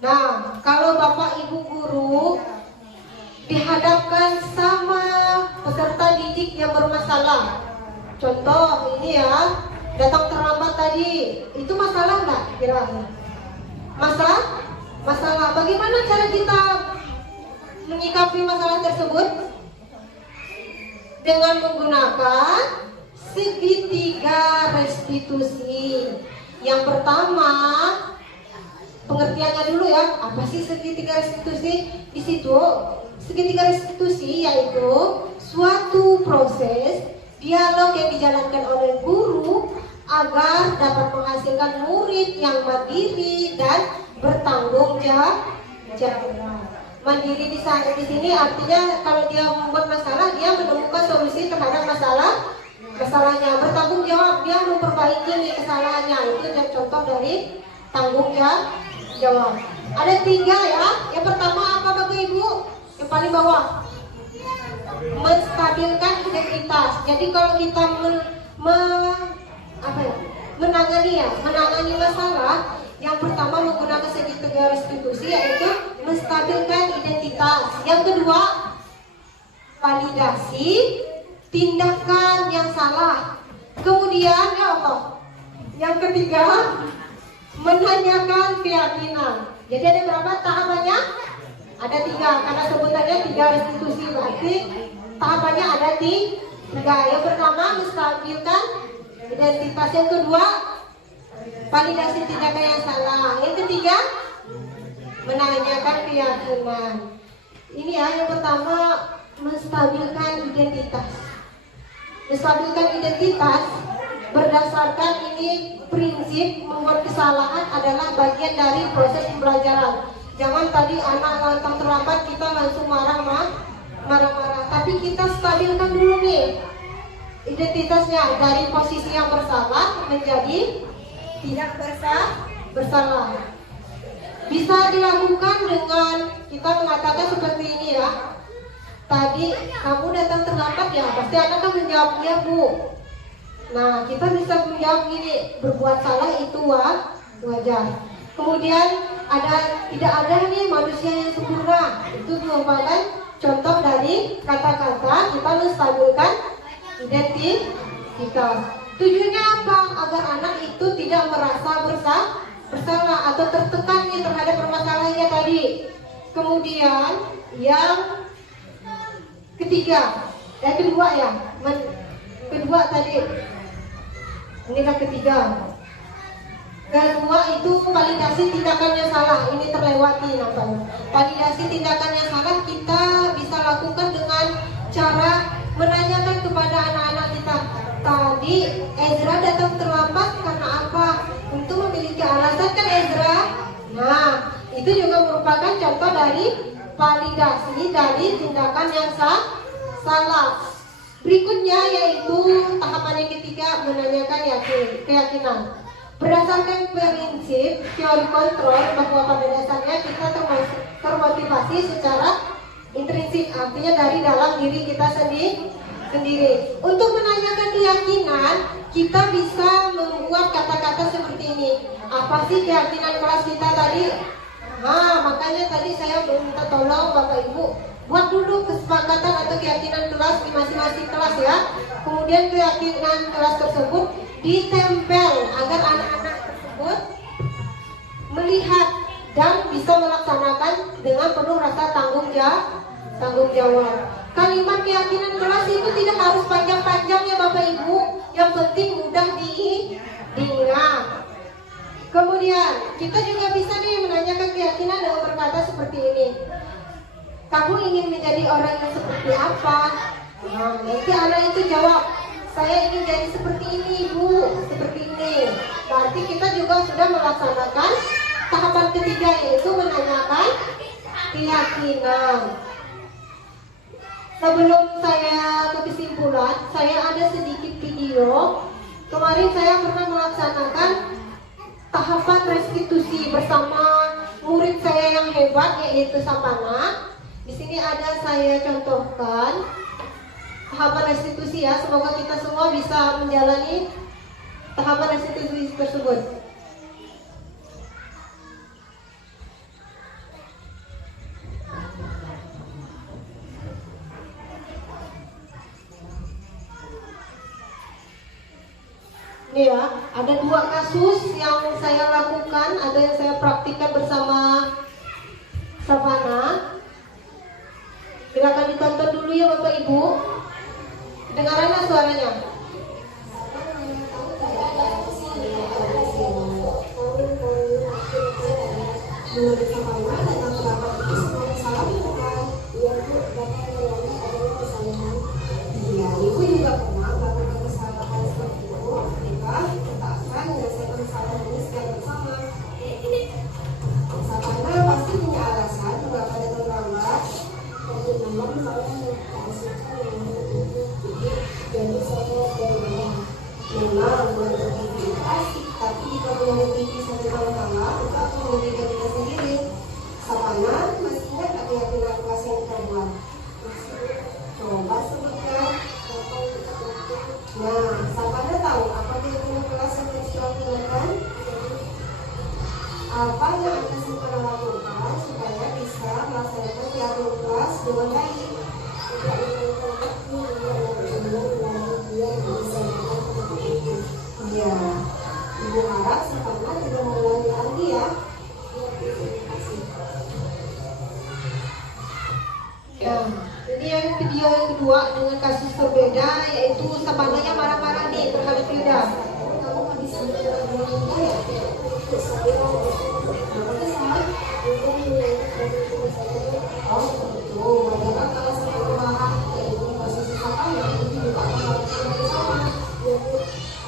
Nah, kalau Bapak Ibu guru dihadapkan sama peserta didik yang bermasalah, contoh ini ya, datang terlambat tadi, itu masalah nggak kira-kira? Masalah. Bagaimana cara kita menyikapi masalah tersebut? Dengan menggunakan segitiga restitusi. Yang pertama, pengertiannya dulu ya, apa sih segitiga restitusi? Di situ segitiga restitusi yaitu suatu proses dialog yang dijalankan oleh guru agar dapat menghasilkan murid yang mandiri dan bertanggung jawab. Mandiri di sini artinya kalau dia membuat masalah, dia menemukan solusi terhadap masalahnya. Bertanggung jawab, dia memperbaiki kesalahannya. Itu contoh dari tanggung jawab. Ada 3 ya. Yang pertama apa Bapak Ibu? Yang paling bawah, menstabilkan integritas. Jadi kalau kita menangani masalah, yang pertama menggunakan segitiga restitusi yaitu menstabilkan identitas. Yang kedua, validasi tindakan yang salah. Kemudian ya Allah, yang ketiga, menanyakan keyakinan. Jadi ada berapa tahapannya? Ada 3, karena sebutannya 3 restitusi, berarti tahapannya ada 3. Yang pertama menstabilkan identitas, yang kedua validasi tindakan yang salah, yang ketiga menanyakan keyakinan. Ini ya, yang pertama menstabilkan identitas. Menstabilkan identitas berdasarkan ini prinsip membuat kesalahan adalah bagian dari proses pembelajaran. Jangan tadi anak datang terlambat kita langsung marah-marah, tapi kita stabilkan dulu nih identitasnya dari posisi yang bersalah menjadi tidak bersalah. Bisa dilakukan dengan kita mengatakan seperti ini ya. Tadi kamu datang terlambat ya, pasti anak kan menjawab ya Bu. Nah, kita bisa menjawab gini, berbuat salah itu wajar. Kemudian tidak ada nih manusia yang sempurna. Itu merupakan contoh dari kata-kata kita menstabilkan identitas. Tujuannya apa? Agar anak itu tidak merasa bersalah atau tertekan nih terhadap permasalahannya tadi. Kemudian yang kedua ya, kedua tadi. Inilah ketiga. Kedua itu validasi tindakannya salah. Ini terlewati nampaknya. Validasi tindakannya salah kita bisa lakukan dengan cara menanyakan kepada anak-anak kita. Tadi Ezra datang terlambat karena apa? Untuk memiliki alasan kan Ezra? Nah, itu juga merupakan contoh dari validasi dari tindakan yang salah. Berikutnya yaitu tahapan yang ketiga, menanyakan keyakinan. Berdasarkan prinsip teori kontrol bahwa pada dasarnya kita termotivasi secara intrinsik, artinya dari dalam diri kita sendiri. Untuk menanyakan keyakinan, kita bisa membuat kata-kata seperti ini. Apa sih keyakinan kelas kita tadi? Nah, makanya tadi saya minta tolong Bapak Ibu buat dulu kesepakatan atau keyakinan kelas di masing-masing kelas ya. Kemudian keyakinan kelas tersebut ditempel agar anak-anak tersebut melihat dan bisa melaksanakan dengan penuh rasa tanggung jawab. Kalimat keyakinan keras itu tidak harus panjang-panjang ya Bapak Ibu, yang penting mudah diingat. Kemudian kita juga bisa nih menanyakan keyakinan dengan berkata seperti ini. Kamu ingin menjadi orang yang seperti apa? Nah, nanti anak itu jawab, saya ingin jadi seperti ini Bu, seperti ini. Berarti kita juga sudah melaksanakan tahapan ketiga, yaitu menanyakan keyakinan. Sebelum saya ke kesimpulan, saya ada sedikit video. Kemarin saya pernah melaksanakan tahapan restitusi bersama murid saya yang hebat, yaitu Sapana. Di sini ada saya contohkan tahapan restitusi ya. Semoga kita semua bisa menjalani tahapan restitusi tersebut. Ini ya, ada 2 kasus yang saya lakukan, ada yang saya praktikkan bersama Savana. Silakan ditonton dulu ya Bapak Ibu. Dengaranlah suaranya. Ibu juga pernah melakukan kesalahan seperti itu ketika ketaatan menyelesaikan kesalahan ini secara bersama. Karena pasti punya alasan mengapa dia terlambat. Jadi memang saya mengasihkan jadi saya memang beraktivitas, tapi jika mengikuti satu sama-sama, kita akan memberikan kita sendiri. Sapana masih ingat keyakinan kelas yang kita buat. Coba sebutkan. Nah, Sapana tahu apa keyakinan kelas yang kita lakukan? Apa yang akan Sapana lakukan supaya bisa melaksanakan keyakinan kelas dengan baik? Ya, Ibu harap Sapana tidak mengulangi lagi ya. Ya, ini yang video yang kedua dengan kasus berbeda, yaitu Sapananya marah-marah nih terhadap Yuda. Kamu nggak bisa mengulangi ya? Oh, begitu. Bagaimana kalau Sapana marah? Yaitu posisi Sapana itu juga akan melakukan bersama.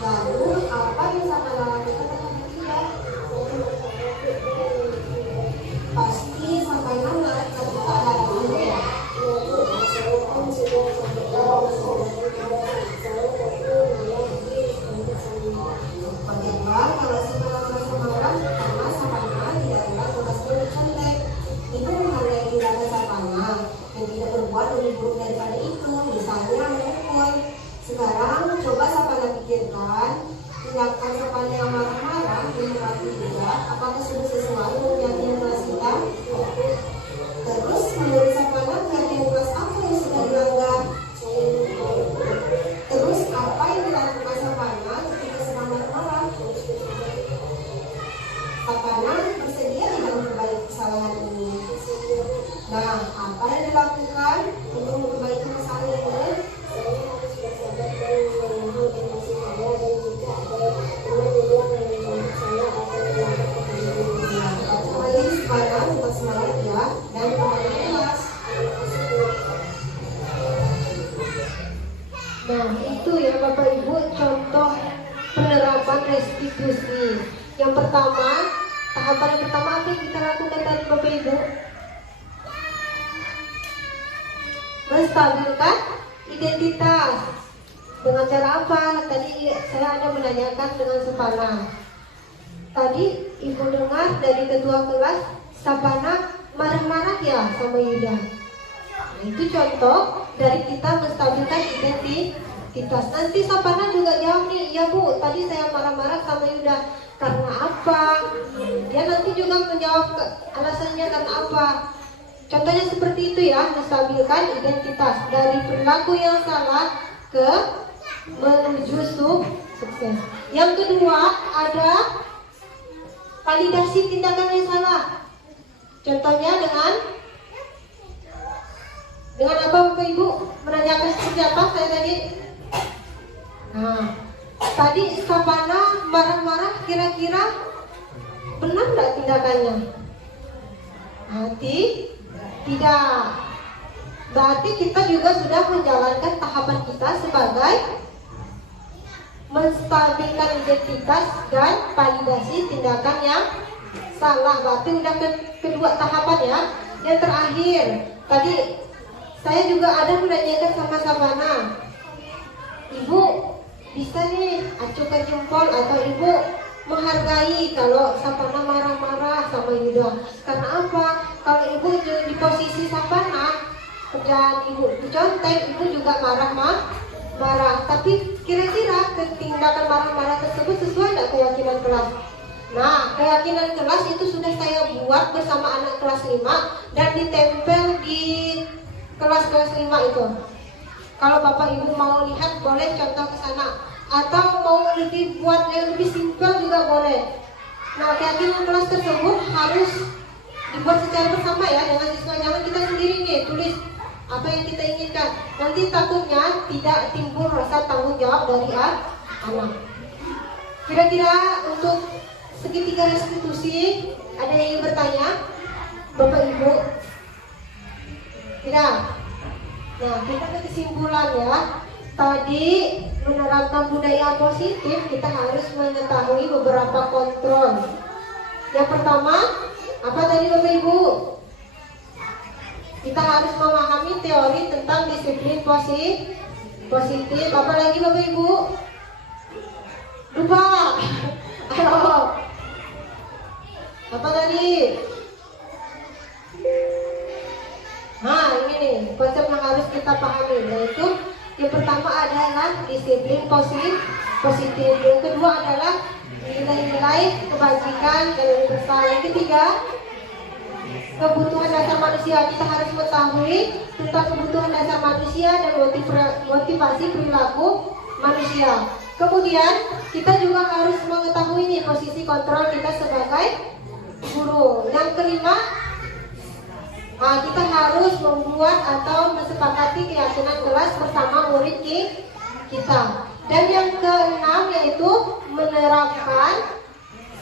Lalu apa yang Sapana lakukan terhadap dia? Pasti Sapana melakukan keadaan ini. Bagaimana kalau Sapana merasa marah karena Sapana tidak ada tugasnya mencontek? Itu menghargai tindakan Sapana yang tidak berbuat lebih buruk daripada itu, misalnya memukul. Sekarang coba Sapana pikirkan tindakan Sapana yang marah-marah mendekati juga, apakah sudah sesuai dengan keyakinan kelas kita? Terus menurut Sapana keyakinan kelas apa yang sudah dilanggar? Terus apa yang dilakukan Sapana ketika sedang marah-marah? Sapana bersedia tidak memperbaiki kesalahan ini. Nah, apa yang dilakukan untuk memperbaiki masalah ini? Kembali Sapana untuk semangat ya, dan kembali kelas. Nah, itu ya Bapak Ibu contoh penerapan restitusi. Yang pertama, tahapan yang pertama apa yang kita lakukan tadi Bapak Ibu? Menstabilkan identitas. Dengan cara apa? Tadi saya ada menanyakan dengan Sapana. Tadi Ibu dengar dari ketua kelas, Sapana marah-marah ya sama Yuda. Nah, itu contoh dari kita menstabilkan identitas. Nanti Sapana juga jawab nih, ya Bu, tadi saya marah-marah sama Yuda karena apa? Dia nanti juga menjawab alasannya karena apa. Contohnya seperti itu ya, menstabilkan identitas dari perilaku yang salah ke menuju sukses. Yang kedua ada validasi tindakan yang salah. Contohnya dengan apa Bapak Ibu? Menanyakan seperti apa saya tadi? Nah, tadi Savana marah-marah, kira-kira benar nggak tindakannya? Tidak. Berarti kita juga sudah menjalankan tahapan kita sebagai menstabilkan identitas dan validasi tindakan yang salah. Berarti udah kedua tahapan ya. Yang terakhir, tadi saya juga ada menanyakan sama Savana, Ibu bisa nih acukan jempol atau Ibu menghargai kalau Savana marah-marah sama Yuda. Karena apa? Kalau Ibu di posisi Savana, kerjaan Ibu dicontek, Ibu juga marah. Tapi kira-kira tindakan marah-marah tersebut sesuai tidak keyakinan kelas? Nah, keyakinan kelas itu sudah saya buat bersama anak kelas 5 dan ditempel di kelas 5 itu. Kalau Bapak Ibu mau lihat boleh contoh ke sana, atau mau buat yang lebih simpel juga boleh. Nah, keyakinan kelas tersebut harus dibuat secara bersama ya dengan siswa. Jangan kita sendiri nih tulis apa yang kita inginkan. Nanti takutnya tidak timbul rasa tanggung jawab dari anak. Kira-kira untuk segitiga restitusi ada yang ingin bertanya, Bapak Ibu? Tidak. Nah, kita ke kesimpulan ya. Tadi menerapkan budaya positif kita harus mengetahui beberapa kontrol. Yang pertama, apa tadi Bapak Ibu? Kita harus memahami teori tentang disiplin positif. Apa lagi Bapak Ibu? Lupa. Halo. Apa tadi? Nah, ini nih konsep yang harus kita pahami, yaitu yang pertama adalah disiplin positif. Yang kedua adalah nilai-nilai kebajikan dan universal. Yang ketiga, kebutuhan dasar manusia. Kita harus mengetahui tentang kebutuhan dasar manusia dan motivasi perilaku manusia. Kemudian kita juga harus mengetahui nih posisi kontrol kita sebagai guru. Yang kelima, kita harus membuat atau mensepakati keyakinan kelas bersama murid kita. Dan yang keenam yaitu menerapkan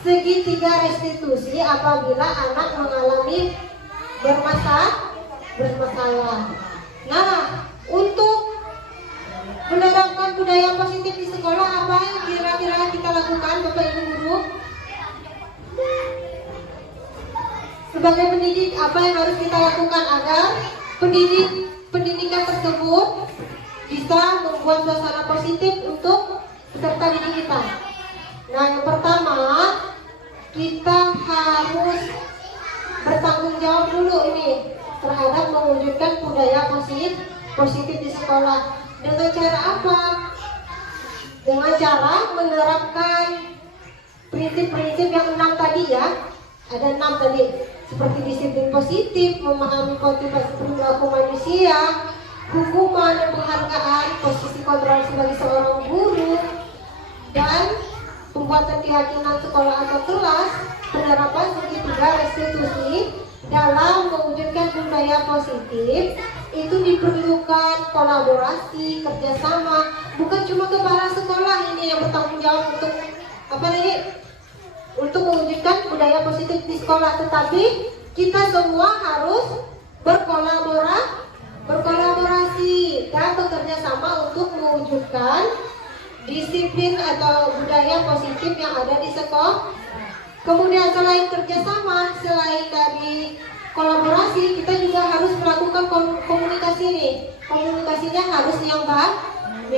segitiga restitusi apabila anak mengalami bermasalah. Nah, untuk menerapkan budaya positif di sekolah, apa yang kira-kira kita lakukan Bapak Ibu guru? Sebagai pendidik, apa yang harus kita lakukan agar pendidikan tersebut bisa membuat suasana positif untuk peserta didik kita? Nah, yang pertama, kita harus bertanggung jawab dulu ini terhadap mewujudkan budaya positif di sekolah. Dengan cara apa? Dengan cara menerapkan prinsip-prinsip yang 6 tadi ya. Ada 6 tadi, seperti disiplin positif, memahami motivasi perilaku manusia, hukuman dan penghargaan, posisi kontrol sebagai seorang guru, dan pembuatan keyakinan sekolah atau kelas, penerapan segitiga restitusi dalam mewujudkan budaya positif. Itu diperlukan kolaborasi, kerjasama, bukan cuma kepala sekolah ini yang bertanggung jawab untuk untuk mewujudkan budaya positif di sekolah, tetapi kita semua harus berkolaborasi dan bekerja sama untuk mewujudkan disiplin atau budaya positif yang ada di sekolah. Kemudian selain kerjasama, selain dari kolaborasi, kita juga harus melakukan komunikasi nih. Komunikasinya harus yang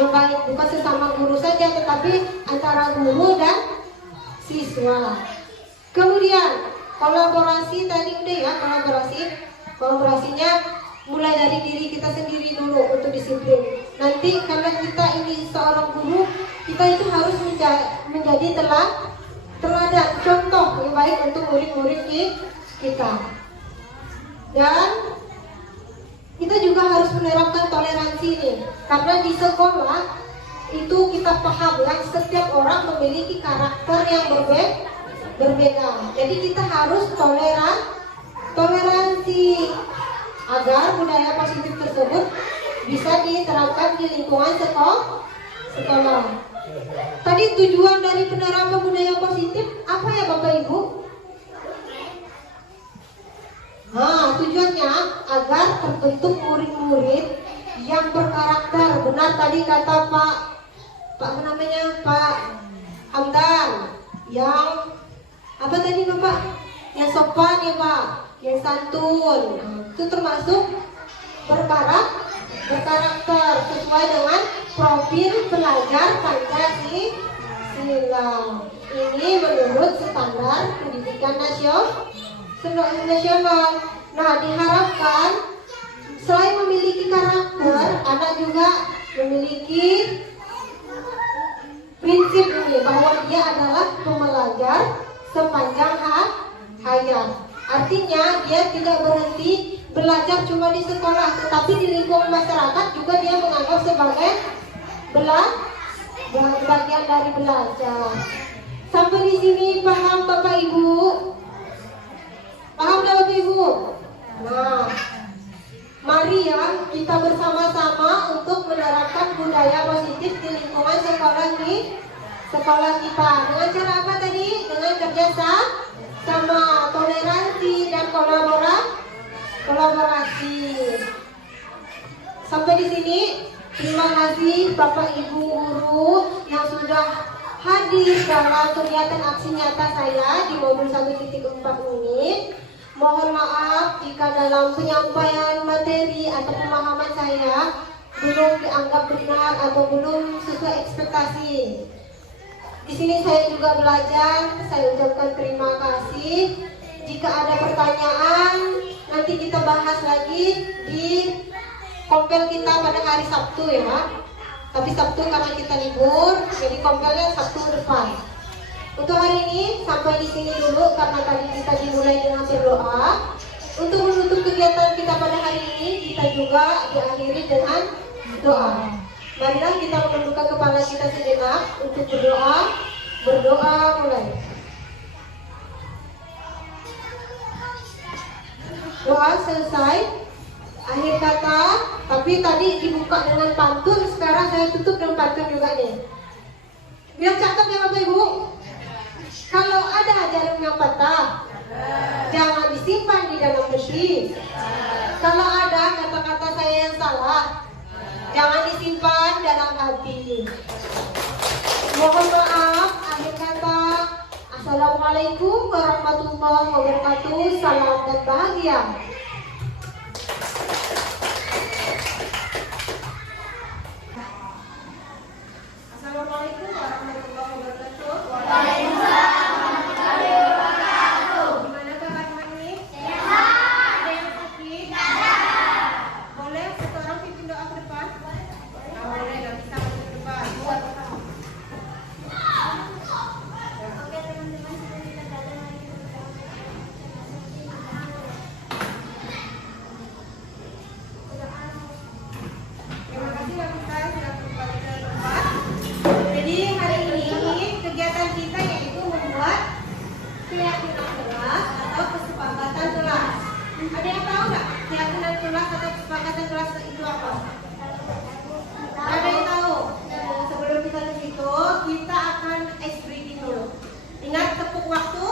baik, bukan sesama guru saja, tetapi antara guru dan siswa. Kemudian kolaborasi tadi udah ya, kolaborasinya mulai dari diri kita sendiri dulu untuk disiplin. Nanti karena kita ini seorang guru, kita itu harus menjadi teladan, contoh yang baik untuk murid-murid kita. Dan kita juga harus menerapkan toleransi nih, karena di sekolah itu kita paham ya, setiap orang memiliki karakter yang berbeda. Jadi kita harus toleransi agar budaya positif tersebut bisa diterapkan di lingkungan sekolah. Tadi tujuan dari penerapan budaya positif apa ya Bapak Ibu? Nah, tujuannya agar terbentuk murid-murid yang berkarakter. Benar tadi kata Pak Hamdan, yang apa tadi Bapak? Yang sopan ya Pak, yang santun. Nah, itu termasuk berkarakter sesuai dengan profil pelajar Pancasila. Ini menurut standar pendidikan nasional. Nah, diharapkan selain memiliki karakter, anak juga memiliki prinsip ini bahwa dia adalah pembelajar sepanjang hayat. Artinya dia tidak berhenti belajar cuma di sekolah, tetapi di lingkungan masyarakat juga dia menganggap sebagai bagian dari belajar. Sampai di sini paham Bapak Ibu? Paham Bapak Ibu? Nah, mari ya kita bersama-sama untuk menerapkan budaya positif di lingkungan sekolah kita. Dengan cara apa tadi? Dengan kerjasama, toleransi dan kolaborasi. Sampai di sini, terima kasih Bapak Ibu guru yang sudah hadir dalam kegiatan aksi nyata saya di modul 1.4 ini. Mohon maaf jika dalam penyampaian materi atau pemahaman saya belum dianggap benar atau belum sesuai ekspektasi. Di sini saya juga belajar, saya ucapkan terima kasih. Jika ada pertanyaan, nanti kita bahas lagi di kompel kita pada hari Sabtu ya. Tapi Sabtu karena kita libur, jadi kompelnya Sabtu depan. Untuk hari ini sampai di sini dulu karena tadi kita dimulai dengan berdoa. Untuk menutup kegiatan kita pada hari ini, kita juga diakhiri dengan doa. Marilah kita menundukkan kepala kita sejenak untuk berdoa. Berdoa mulai. Doa selesai. Akhir kata, tapi tadi dibuka dengan pantun, sekarang saya tutup dengan pantun juga nih. Biar cakep ya Bapak Ibu. Kalau ada jarum yang patah, jangan disimpan di dalam peti. Kalau ada kata-kata saya yang salah, jangan disimpan dalam hati. Mohon maaf, akhir kata, Assalamualaikum warahmatullahi wabarakatuh. Salam dan bahagia. Assalamualaikum warahmatullahi wabarakatuh. Waalaikumsalam warahmatullahi wabarakatuh. Gimana Bapak ini? Sehat. Ada yang sakit? Tidak. Boleh satu orang pimpin doa ke depan? Boleh, dan bisa ke depan. Oke teman-teman, sudah kita datang lagi ke depan. Terima kasih Bapak Ustaz sudah kembali ke tempat. Jadi hari ini kegiatan kita yaitu membuat keyakinan kelas atau kesepakatan kelas. Ada yang tahu nggak keyakinan kelas atau kesepakatan kelas itu apa? Ada yang tahu? Sebelum kita ke situ, kita akan ice breaking dulu. Ingat tepuk waktu?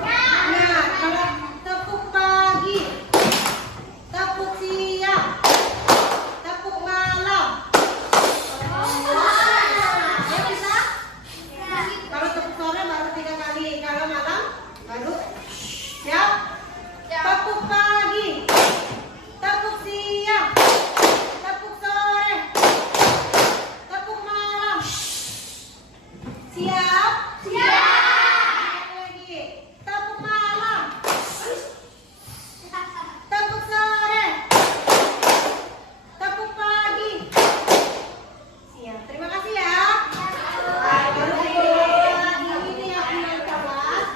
Nah, kalau tepuk pagi, tepuk siang, tepuk malam. Ya bisa? Kalau tepuk sore baru 3 kali, kalau malam baru. Siap? Tepuk pagi, tepuk siang, tepuk sore, tepuk malam. Siap? Siap. Lagi. Tepuk malam, tepuk sore, tepuk pagi. Siap. Terima kasih ya. Ini keyakinan kelas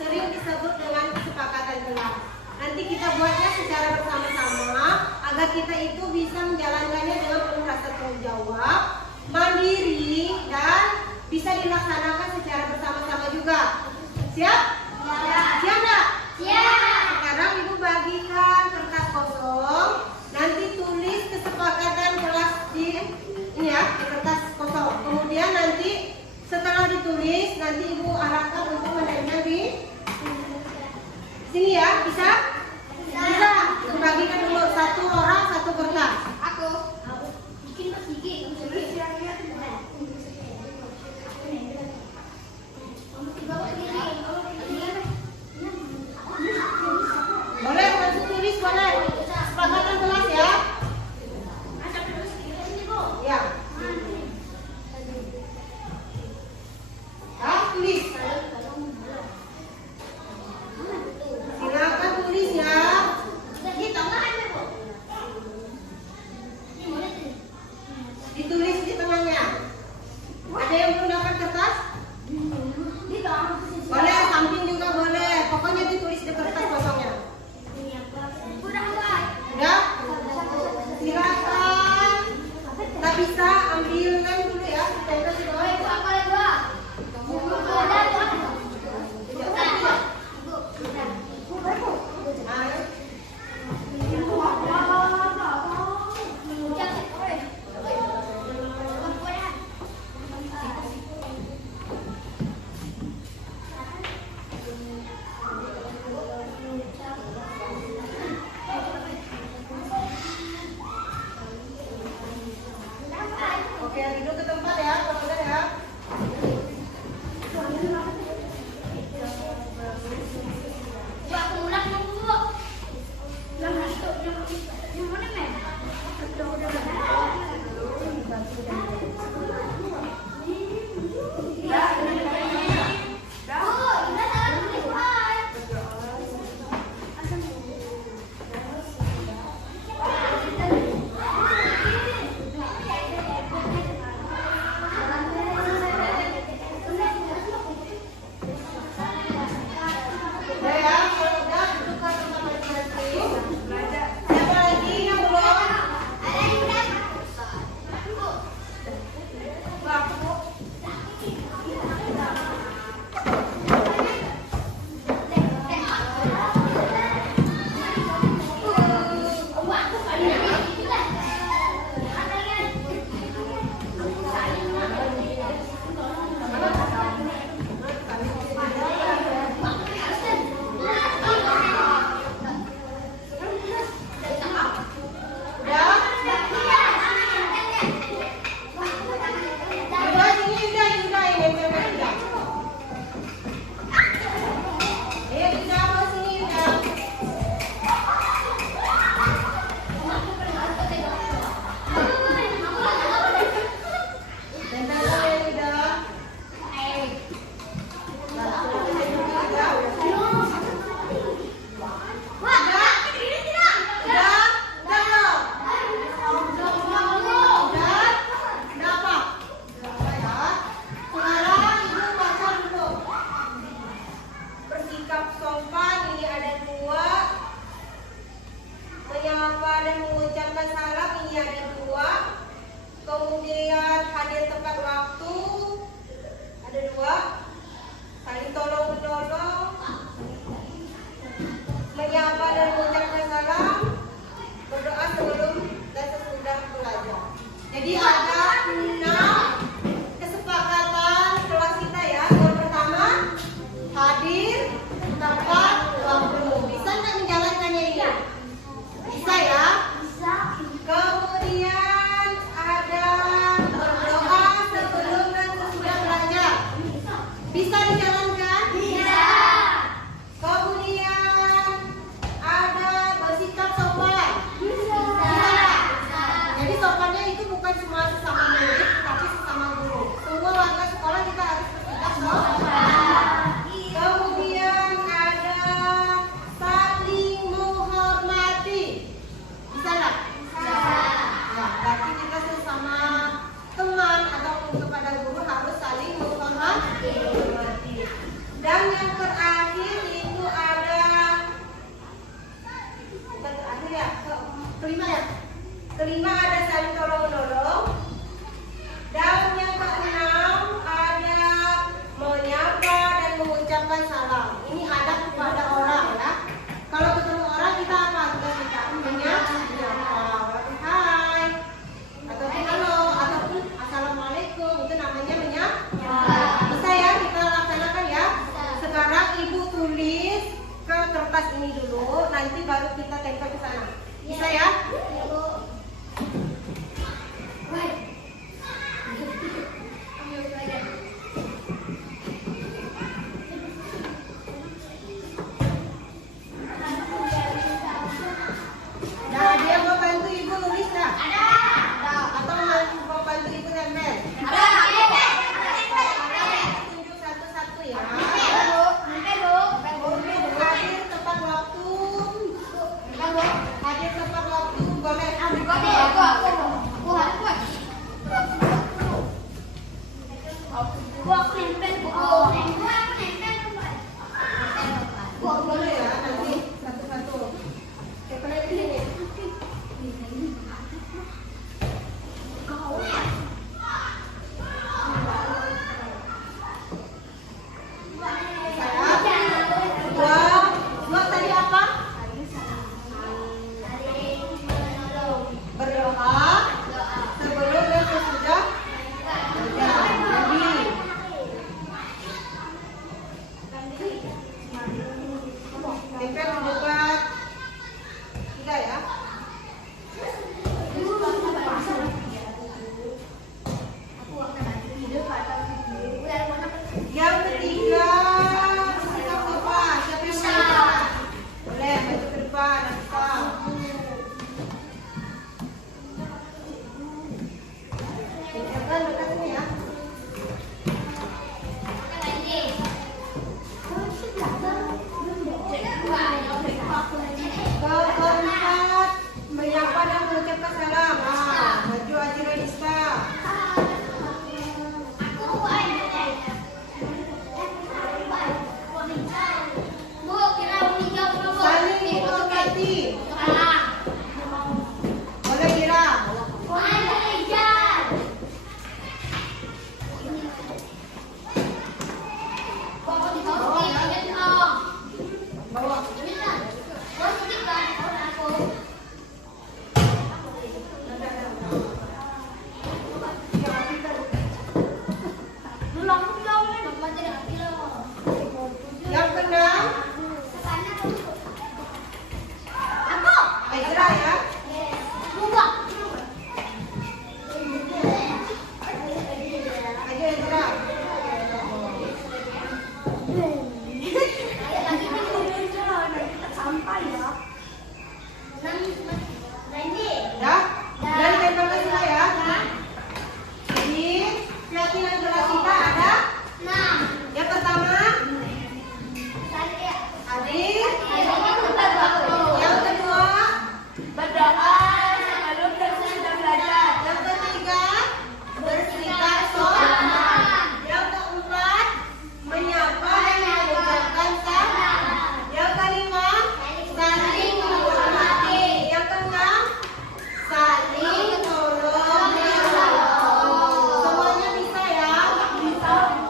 sering disebut dengan kesepakatan kelas. Nanti kita buatnya secara bersama-sama agar kita itu bisa menjalankannya dengan penuh rasa tanggung jawab, mandiri, dan bisa dilaksanakan secara bersama-sama juga. Siap? Siap nggak? Siap. Sekarang Ibu tulis, nanti ibu arahkan untuk menerima di sini ya, bisa? Bisa. Dibagikan dulu satu orang satu kertas. Aku bikin pas gigi. Boleh langsung tulis, boleh. Sepakatan kelas ya. Ya. Tulis. Silakan tulis ya. Ditulis di tengahnya. Ada yang belum dapat kertas? Boleh, samping juga boleh. Pokoknya ditulis di kertas kosongnya. Udah? Silakan. Tak bisa ambilkan dulu ya. Tempel di bawah. Oke, duduk ke tempat ya, kalau udah ya. Udah ya, kalau udah duduk ke tempat masing-masing. Siapa lagi yang belum? lepas ini dulu, nanti baru kita tempel ke sana. Bisa ya? Nah, dia mau bantu ibu nulis nggak? Ada. Atau mau bantu ibu nempel? Tunjuk satu-satu ya. Hadir tepat waktu. Hadir tepat waktu. Boleh. Boleh ya, nanti satu-satu. Tempelnya di sini. Dua tadi apa? Berdoa sebelum dan sesudah mandi. Tempel di depan. Tiga ya. Yang ketiga, sikap depan. Siapa yang mau? Boleh, maju ke depan. Tempelkan dekat sini ya. Keempat, menyapa dan mengucapkan salam. Maju Haji Renista. Saling menghormati. Boleh Ira. Bawa. Yang keenam, Ezra ya. Ayo Ezra. Ya, dan tempelkan semua ya. Jadi keyakinan kelas kita ada. Yang pertama, hadir. Yang kedua, yang ketiga, berserikat sholat. Yang keempat, menyapa dan mengucapkan salam. Yang kelima, saling menghormati. Yang keenam, saling tolong menolong. Semuanya bisa ya?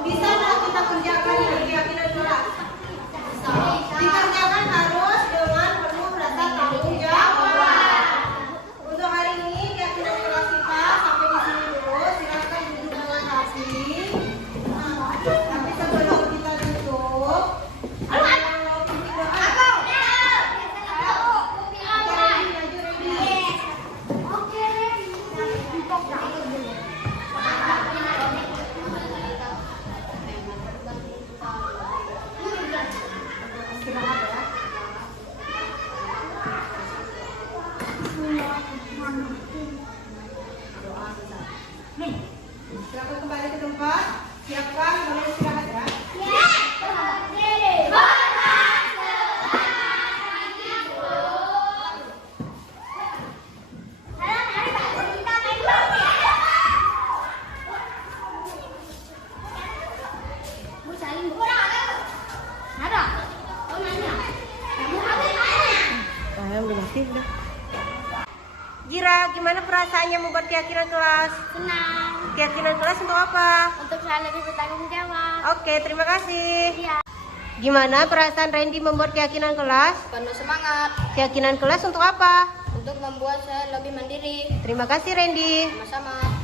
Bisa nggak kita kerjakan ini keyakinan kelas? Dikerjakan harus dengan penuh rasa tanggung jawab. Untuk hari ini keyakinan kelas kita sampai di sini dulu. Silakan duduk dengan rapi. Tapi sebelum kita tutup, ada yang mau pimpin doa? Silakan kembali ke tempat. Siapkan, boleh istirahat ya. Gira, gimana perasaannya membuat keyakinan kelas? Senang Keyakinan kelas untuk apa? untuk saya lebih bertanggung jawab. Oke, terima kasih. Iya. Gimana perasaan Randy membuat keyakinan kelas? Penuh semangat Keyakinan kelas untuk apa? untuk membuat saya lebih mandiri. Terima kasih Randy. Sama-sama.